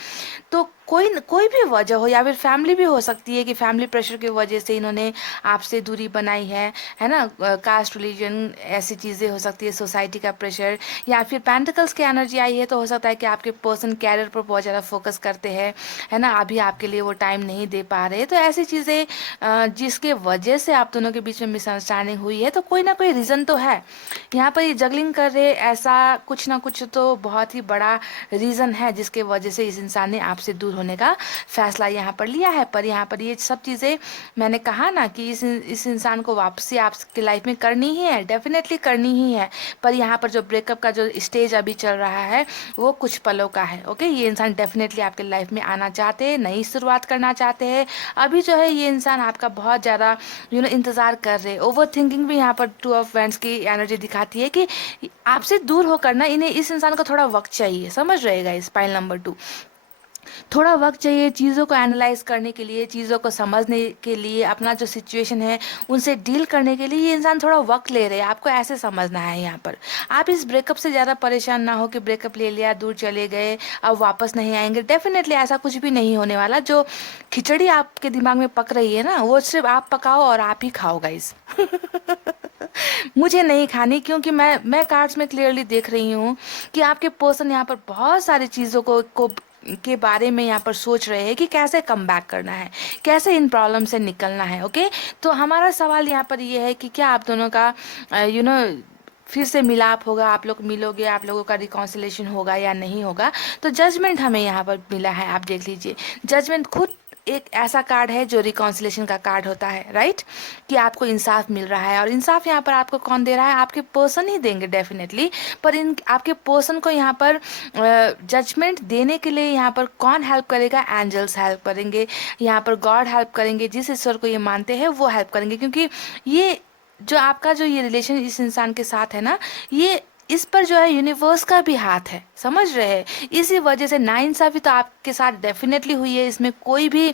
तो कोई भी वजह हो, या फिर फैमिली भी हो सकती है कि फैमिली प्रेशर की वजह से इन्होंने आपसे दूरी बनाई है ना, कास्ट रिलीजन ऐसी चीज़ें हो सकती है, सोसाइटी का प्रेशर, या फिर पेंटिकल्स की एनर्जी आई है तो हो सकता है कि आपके पर्सन कैरियर पर बहुत ज़्यादा फोकस करते हैं, है ना, अभी आपके लिए वो टाइम नहीं दे पा रहे। तो ऐसी चीज़ें जिसके वजह से आप दोनों के बीच में मिसअंडरस्टैंडिंग हुई है, तो कोई ना कोई रीज़न तो है। यहाँ पर ये जगलिंग कर रहे, ऐसा कुछ ना कुछ तो बहुत ही बड़ा रीज़न है जिसके वजह से इस इंसान ने आपसे दूर होने का फैसला यहाँ पर लिया है। पर यहाँ पर ये सब चीज़ें मैंने कहा ना कि इस इंसान को वापसी आपकी लाइफ में करनी ही है, डेफिनेटली करनी ही है। पर यहाँ पर जो ब्रेकअप का जो स्टेज अभी चल रहा है वो कुछ पलों का है। ओके, ये इंसान डेफिनेटली आपके लाइफ में आना चाहते हैं, नई शुरुआत करना चाहते हैं। अभी जो है ये इंसान आपका बहुत ज़्यादा इंतज़ार कर रहे हैं। ओवर थिंकिंग भी यहाँ पर टू ऑफ वैंड्स की एनर्जी दिखाती है कि आपसे दूर होकर ना इन्हें, इस इंसान को थोड़ा वक्त चाहिए, समझ रहेगा इस पाइल नंबर 2, थोड़ा वक्त चाहिए चीज़ों को एनालाइज करने के लिए, चीज़ों को समझने के लिए, अपना जो सिचुएशन है उनसे डील करने के लिए ये इंसान थोड़ा वक्त ले रहे हैं। आपको ऐसे समझना है यहाँ पर। आप इस ब्रेकअप से ज़्यादा परेशान ना हो कि ब्रेकअप ले लिया, दूर चले गए, अब वापस नहीं आएंगे। डेफिनेटली ऐसा कुछ भी नहीं होने वाला। जो खिचड़ी आपके दिमाग में पक रही है ना, वो सिर्फ आप पकाओ और आप ही खाओ गाइस। मुझे नहीं खानी, क्योंकि मैं कार्ड्स में क्लियरली देख रही हूँ कि आपके पर्सन यहाँ पर बहुत सारी चीज़ों को के बारे में यहाँ पर सोच रहे हैं कि कैसे कम बैक करना है, कैसे इन प्रॉब्लम से निकलना है। ओके, तो हमारा सवाल यहाँ पर ये है कि क्या आप दोनों का फिर से मिलाप होगा, आप लोग मिलोगे, आप लोगों का रिकॉन्सिलेशन होगा या नहीं होगा। तो जजमेंट हमें यहाँ पर मिला है, आप देख लीजिए। जजमेंट खुद एक ऐसा कार्ड है जो रिकॉन्सिलेशन का कार्ड होता है, राइट, कि आपको इंसाफ मिल रहा है। और इंसाफ यहाँ पर आपको कौन दे रहा है? आपके पर्सन ही देंगे डेफिनेटली। पर इन आपके पर्सन को यहाँ पर जजमेंट देने के लिए यहाँ पर कौन हेल्प करेगा? एंजल्स हेल्प करेंगे, यहाँ पर गॉड हेल्प करेंगे। जिस ईश्वर को ये मानते हैं वो हेल्प करेंगे, क्योंकि ये जो आपका जो ये रिलेशन इस इंसान के साथ है ना, ये इस पर जो है यूनिवर्स का भी हाथ है, समझ रहे हैं। इसी वजह से नाइंसाफ़ी तो आपके साथ डेफिनेटली हुई है। इसमें कोई भी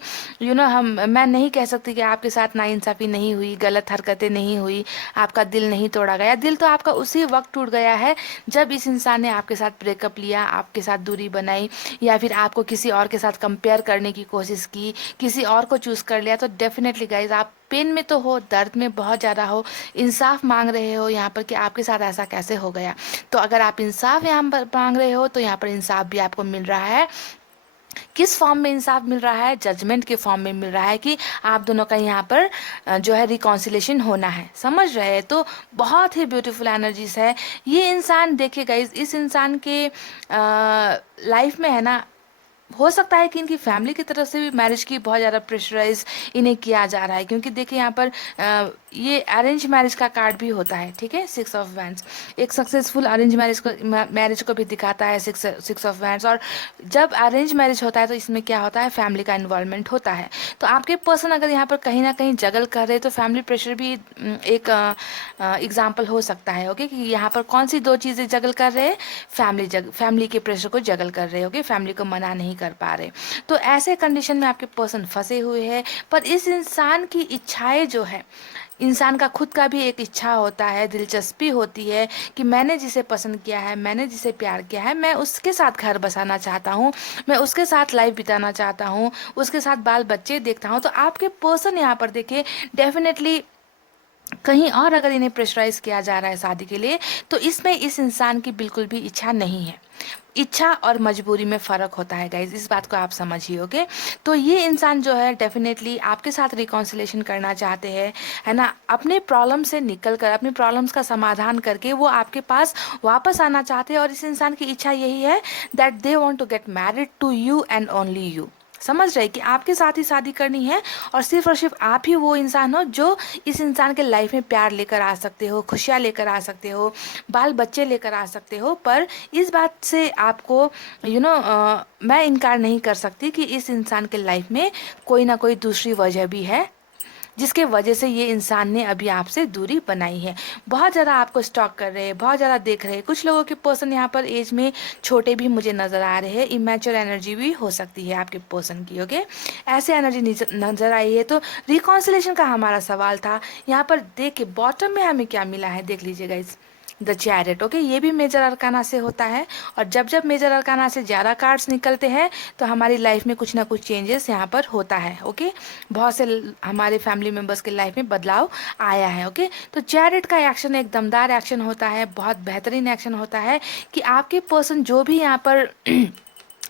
मैं नहीं कह सकती कि आपके साथ नाइंसाफ़ी नहीं हुई, गलत हरकतें नहीं हुई, आपका दिल नहीं तोड़ा गया। दिल तो आपका उसी वक्त टूट गया है जब इस इंसान ने आपके साथ ब्रेकअप लिया, आपके साथ दूरी बनाई, या फिर आपको किसी और के साथ कंपेयर करने की कोशिश की, किसी और को चूज़ कर लिया। तो डेफिनेटली गाइज आप पेन में तो हो, दर्द में बहुत ज़्यादा हो, इंसाफ मांग रहे हो यहाँ पर कि आपके साथ ऐसा कैसे हो गया। तो अगर आप इंसाफ यहाँ पर मांग रहे हो तो यहाँ पर इंसाफ भी आपको मिल रहा है। किस फॉर्म में इंसाफ मिल रहा है? जजमेंट के फॉर्म में मिल रहा है कि आप दोनों का यहाँ पर जो है रिकॉन्सिलेशन होना है, समझ रहे हैं। तो बहुत ही ब्यूटीफुल एनर्जीज है। ये इंसान देखिएगा, इस इंसान के लाइफ में है ना, हो सकता है कि इनकी फैमिली की तरफ से भी मैरिज की बहुत ज़्यादा प्रेशराइज इन्हें किया जा रहा है, क्योंकि देखिए यहाँ पर ये अरेंज मैरिज का कार्ड भी होता है, ठीक है, 6 ऑफ वैंड्स। एक सक्सेसफुल अरेंज मैरिज को भी दिखाता है 6 ऑफ वैंड्स। और जब अरेंज मैरिज होता है तो इसमें क्या होता है? फैमिली का इन्वॉल्वमेंट होता है। तो आपके पर्सन अगर यहाँ पर कहीं ना कहीं जगल कर रहे हैं तो फैमिली प्रेशर भी एक एग्जाम्पल हो सकता है। ओके, कि यहाँ पर कौन सी दो चीज़ें जगल कर रहे हैं? फैमिली के प्रेशर को जगल कर रहे हैं। ओके, फैमिली को मना नहीं कर पा रहे। तो ऐसे कंडीशन में आपके पर्सन फंसे हुए हैं। पर इस इंसान की इच्छाएं जो है, इंसान का खुद का भी एक इच्छा होता है, दिलचस्पी होती है कि मैंने जिसे पसंद किया है, मैंने जिसे प्यार किया है, मैं उसके साथ घर बसाना चाहता हूँ, मैं उसके साथ लाइफ बिताना चाहता हूँ, उसके साथ बाल बच्चे देखता हूँ। तो आपके पर्सन यहाँ पर देखिए डेफिनेटली कहीं और अगर इन्हें प्रेशराइज किया जा रहा है शादी के लिए, तो इसमें इस इंसान की बिल्कुल भी इच्छा नहीं है। इच्छा और मजबूरी में फ़र्क होता है गाइज, इस बात को आप समझिए। ओके, तो ये इंसान जो है डेफिनेटली आपके साथ रिकॉन्सिलेशन करना चाहते हैं, है ना, अपने प्रॉब्लम से निकल कर, अपने प्रॉब्लम्स का समाधान करके वो आपके पास वापस आना चाहते हैं। और इस इंसान की इच्छा यही है that they want to get married to you and only you. समझ रहे कि आपके साथ ही शादी करनी है और सिर्फ आप ही वो इंसान हो जो इस इंसान के लाइफ में प्यार लेकर आ सकते हो, खुशियाँ लेकर आ सकते हो, बाल बच्चे लेकर आ सकते हो। पर इस बात से आपको मैं इनकार नहीं कर सकती कि इस इंसान के लाइफ में कोई ना कोई दूसरी वजह भी है जिसके वजह से ये इंसान ने अभी आपसे दूरी बनाई है। बहुत ज़्यादा आपको स्टॉक कर रहे हैं, बहुत ज़्यादा देख रहे हैं। कुछ लोगों के पर्सन यहाँ पर एज में छोटे भी मुझे नज़र आ रहे हैं। इमेच्योर एनर्जी भी हो सकती है आपके पर्सन की। ओके, ऐसे एनर्जी नज़र आई है। तो रिकॉन्सिलेशन का हमारा सवाल था। यहाँ पर देखिए बॉटम में हमें क्या मिला है, देख लीजिएगा इस द चैरियट। ओके, ये भी मेजर अरकाना से होता है। और जब जब मेजर अरकाना से ज़्यादा कार्ड्स निकलते हैं तो हमारी लाइफ में कुछ ना कुछ चेंजेस यहाँ पर होता है। ओके, बहुत से हमारे फैमिली मेम्बर्स के लाइफ में बदलाव आया है। ओके, तो चैरियट का एक्शन एक दमदार एक्शन होता है, बहुत बेहतरीन एक्शन होता है कि आपके पर्सन जो भी यहाँ पर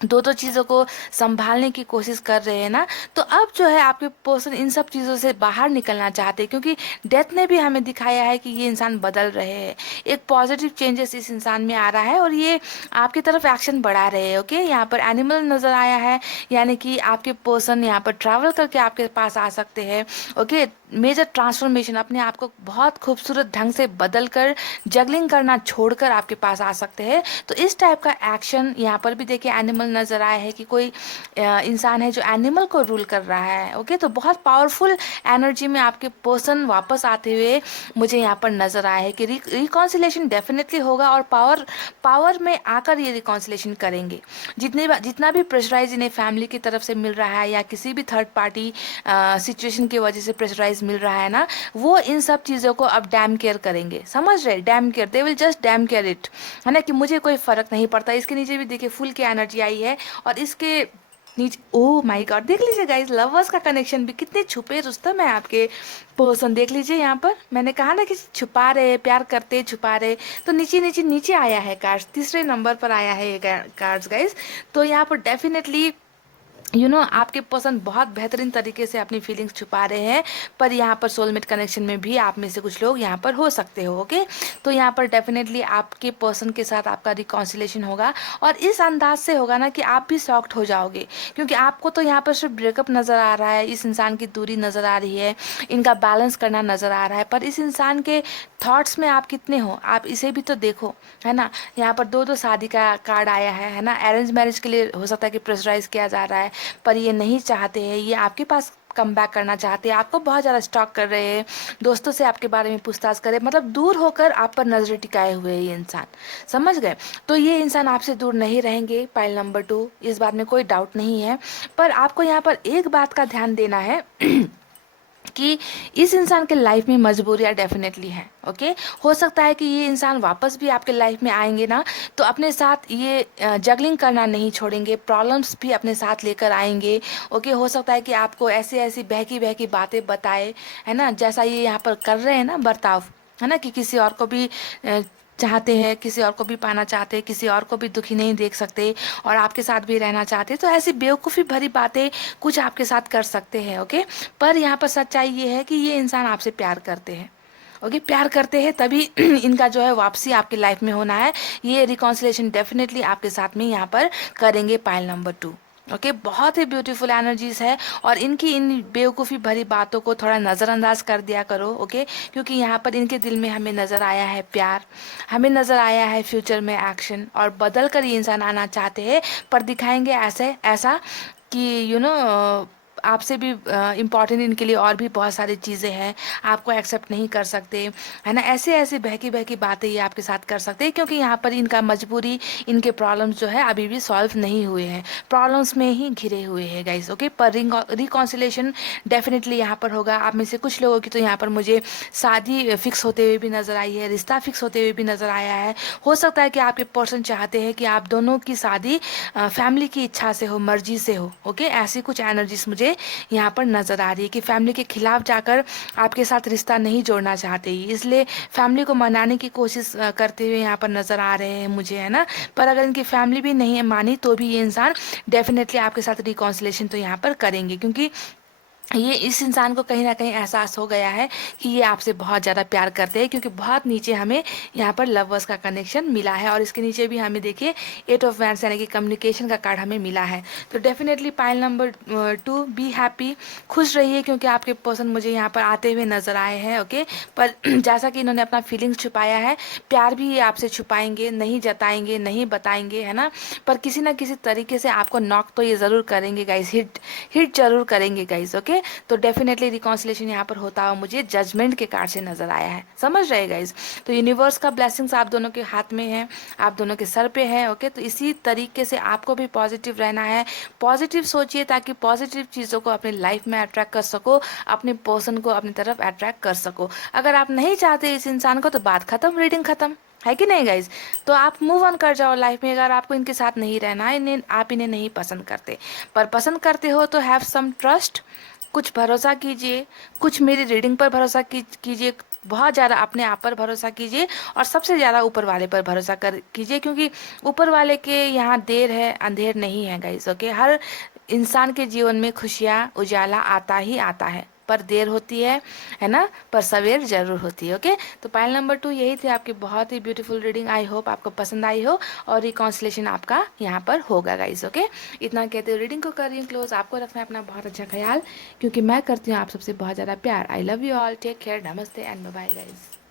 दो दो चीज़ों को संभालने की कोशिश कर रहे हैं ना, तो अब जो है आपके पर्सन इन सब चीज़ों से बाहर निकलना चाहते हैं, क्योंकि डेथ ने भी हमें दिखाया है कि ये इंसान बदल रहे हैं, एक पॉजिटिव चेंजेस इस इंसान में आ रहा है और ये आपकी तरफ एक्शन बढ़ा रहे हैं। ओके, यहाँ पर एनिमल नज़र आया है, यानी कि आपके पर्सन यहाँ पर ट्रैवल करके आपके पास आ सकते हैं। ओके, मेजर ट्रांसफॉर्मेशन, अपने आप को बहुत खूबसूरत ढंग से बदल कर, जगलिंग करना छोड़कर आपके पास आ सकते हैं। तो इस टाइप का एक्शन यहाँ पर भी देखिए एनिमल नज़र आया है कि कोई इंसान है जो एनिमल को रूल कर रहा है। ओके, तो बहुत पावरफुल एनर्जी में आपके पर्सन वापस आते हुए मुझे यहाँ पर नज़र आया है कि रिकॉन्सिलेशन डेफिनेटली होगा और पावर में आकर ये रिकॉन्सिलेशन करेंगे। जितना भी प्रेशराइज इन्हें फैमिली की तरफ से मिल रहा है या किसी भी थर्ड पार्टी सिचुएशन की वजह से प्रेशराइज मिल रहा है ना, वो इन सब चीज़ों को अब डैम केयर करेंगे। समझ रहे, dam care, they will just dam care it, है ना, कि मुझे कोई फर्क नहीं पड़ता। इसके नीचे भी देखिए फुल की एनर्जी आई है और इसके नीचे, ओ माय गॉड, देख लीजिए गाइस, लवर्स का कनेक्शन भी, कितने छुपे रुस्तम है आपके पर्सन। देख लीजिए यहाँ पर, मैंने कहा ना कि छुपा रहे, प्यार करते छुपा रहे, तो नीचे नीचे नीचे आया है कार्ड्स, तीसरे नंबर पर आया है ये कार्ड्स गाइस। तो यहाँ पर डेफिनेटली आपके पर्सन बहुत बेहतरीन तरीके से अपनी फीलिंग्स छुपा रहे हैं, पर यहाँ पर सोलमेट कनेक्शन में भी आप में से कुछ लोग यहाँ पर हो सकते हो। ओके, तो यहाँ पर डेफिनेटली आपके पर्सन के साथ आपका रिकॉन्सिलेशन होगा और इस अंदाज से होगा ना कि आप भी शॉक्ड हो जाओगे, क्योंकि आपको तो यहाँ पर सिर्फ ब्रेकअप नज़र आ रहा है, इस इंसान की दूरी नज़र आ रही है, इनका बैलेंस करना नज़र आ रहा है, पर इस इंसान के थॉट्स में आप कितने हो, आप इसे भी तो देखो, है ना। यहाँ पर दो शादी का कार्ड आया है ना। अरेंज मैरिज के लिए हो सकता है कि प्रेशराइज किया जा रहा है, पर ये नहीं चाहते हैं, ये आपके पास कम बैक करना चाहते हैं, आपको बहुत ज़्यादा स्टॉक कर रहे हैं, दोस्तों से आपके बारे में पूछताछ करे, मतलब दूर होकर आप पर नजरें टिकाए हुए हैं ये इंसान। समझ गए, तो ये इंसान आपसे दूर नहीं रहेंगे, पाइल नंबर 2, इस बात में कोई डाउट नहीं है। पर आपको यहाँ पर एक बात का ध्यान देना है कि इस इंसान के लाइफ में मजबूरियाँ डेफिनेटली हैं। ओके, हो सकता है कि ये इंसान वापस भी आपके लाइफ में आएंगे ना, तो अपने साथ ये जगलिंग करना नहीं छोड़ेंगे, प्रॉब्लम्स भी अपने साथ लेकर आएंगे। ओके, हो सकता है कि आपको ऐसी ऐसी बहकी बहकी बातें बताए, है ना, जैसा ये यहाँ पर कर रहे हैं ना बर्ताव, है ना, कि किसी और को भी चाहते हैं, किसी और को भी पाना चाहते हैं, किसी और को भी दुखी नहीं देख सकते और आपके साथ भी रहना चाहते हैं, तो ऐसी बेवकूफ़ी भरी बातें कुछ आपके साथ कर सकते हैं। ओके, पर यहाँ पर सच्चाई ये है कि ये इंसान आपसे प्यार करते हैं। ओके, प्यार करते हैं तभी इनका जो है वापसी आपकी लाइफ में होना है। ये रिकॉन्सिलेशन डेफिनेटली आपके साथ में यहाँ पर करेंगे, पाइल नंबर 2। ओके, बहुत ही ब्यूटीफुल एनर्जीज है और इनकी इन बेवकूफ़ी भरी बातों को थोड़ा नज़रअंदाज कर दिया करो। ओके, क्योंकि यहाँ पर इनके दिल में हमें नज़र आया है प्यार, हमें नज़र आया है फ्यूचर में एक्शन, और बदल कर ये इंसान आना चाहते हैं, पर दिखाएंगे ऐसे ऐसा कि आपसे भी इम्पॉर्टेंट इनके लिए और भी बहुत सारी चीज़ें हैं, आपको एक्सेप्ट नहीं कर सकते, है ना। ऐसे ऐसे बहकी बहकी बातें ये आपके साथ कर सकते हैं, क्योंकि यहाँ पर इनका मजबूरी, इनके प्रॉब्लम्स जो है अभी भी सॉल्व नहीं हुए हैं, प्रॉब्लम्स में ही घिरे हुए हैं गाइस। ओके, पर रिकॉन्सिलेशन डेफिनेटली यहाँ पर होगा। आप में से कुछ लोगों की तो यहाँ पर मुझे शादी फिक्स होते हुए भी नज़र आई है, रिश्ता फिक्स होते हुए भी नज़र आया है। हो सकता है कि आपके पर्सन चाहते हैं कि आप दोनों की शादी फैमिली की इच्छा से हो, मर्जी से हो। ओके, ऐसी कुछ एनर्जीज मुझे यहाँ पर नज़र आ रही है कि फैमिली के खिलाफ जाकर आपके साथ रिश्ता नहीं जोड़ना चाहते, इसलिए फैमिली को मनाने की कोशिश करते हुए यहाँ पर नज़र आ रहे हैं मुझे, है ना। पर अगर इनकी फैमिली भी नहीं मानी तो भी ये इंसान डेफिनेटली आपके साथ रिकॉन्सिलेशन तो यहाँ पर करेंगे, क्योंकि ये इस इंसान को कहीं ना कहीं एहसास हो गया है कि ये आपसे बहुत ज़्यादा प्यार करते हैं, क्योंकि बहुत नीचे हमें यहाँ पर लवर्स का कनेक्शन मिला है और इसके नीचे भी हमें देखिए 8 ऑफ वैंड्स यानी कि कम्युनिकेशन का कार्ड हमें मिला है। तो definitely pile number 2, be happy, खुश रहिए, क्योंकि आपके पर्सन मुझे यहाँ पर आते हुए नज़र आए हैं। ओके, पर जैसा कि इन्होंने अपना फीलिंग्स छुपाया है, प्यार भी ये आपसे छुपाएंगे, नहीं जताएंगे, नहीं बताएंगे, है ना, पर किसी ना किसी तरीके से आपको नॉक तो ये ज़रूर करेंगे गाइस, हिट जरूर करेंगे गाइस। ओके, तो डेफिनेटली रिकॉन्सिलेशन यहाँ पर होता हुआ मुझे जजमेंट के कार्ड से नजर आया है। समझ रहे गाइस, तो यूनिवर्स का ब्लेसिंग्स आप दोनों के हाथ में है, आप दोनों के सर पे है। ओके, तो इसी तरीके से आपको भी पॉजिटिव रहना है, पॉजिटिव सोचिए ताकि पॉजिटिव चीज़ों को अपनी लाइफ में अट्रैक्ट कर सको, अपने पर्सन को अपनी तरफ अट्रैक्ट कर सको। अगर आप नहीं चाहते इस इंसान को तो बात खत्म, रीडिंग खत्म, है कि नहीं गाइज। तो आप मूव ऑन कर जाओ लाइफ में। अगर आपको इनके साथ नहीं रहना है, आप इन्हें नहीं पसंद करते, पर पसंद करते हो तो हैव सम ट्रस्ट, कुछ भरोसा कीजिए, कुछ मेरी रीडिंग पर भरोसा कीजिए, बहुत ज़्यादा अपने आप पर भरोसा कीजिए और सबसे ज़्यादा ऊपर वाले पर भरोसा कर कीजिए, क्योंकि ऊपर वाले के यहाँ देर है अंधेर नहीं है गाइस। ओके, हर इंसान के जीवन में खुशियाँ उजाला आता ही आता है, पर देर होती है ना, पर सवेर जरूर होती है। ओके, तो पाइल नंबर 2 यही थे आपकी बहुत ही ब्यूटीफुल रीडिंग। आई होप आपको पसंद आई हो और रिकॉन्सिलेशन आपका यहाँ पर होगा गाइस। ओके, इतना कहते हुए रीडिंग को कर रही हूँ क्लोज। आपको रखना है अपना बहुत अच्छा ख्याल, क्योंकि मैं करती हूँ आप सबसे बहुत ज़्यादा प्यार। I love you all, take care, नमस्ते एंड बाय बाय गाइस।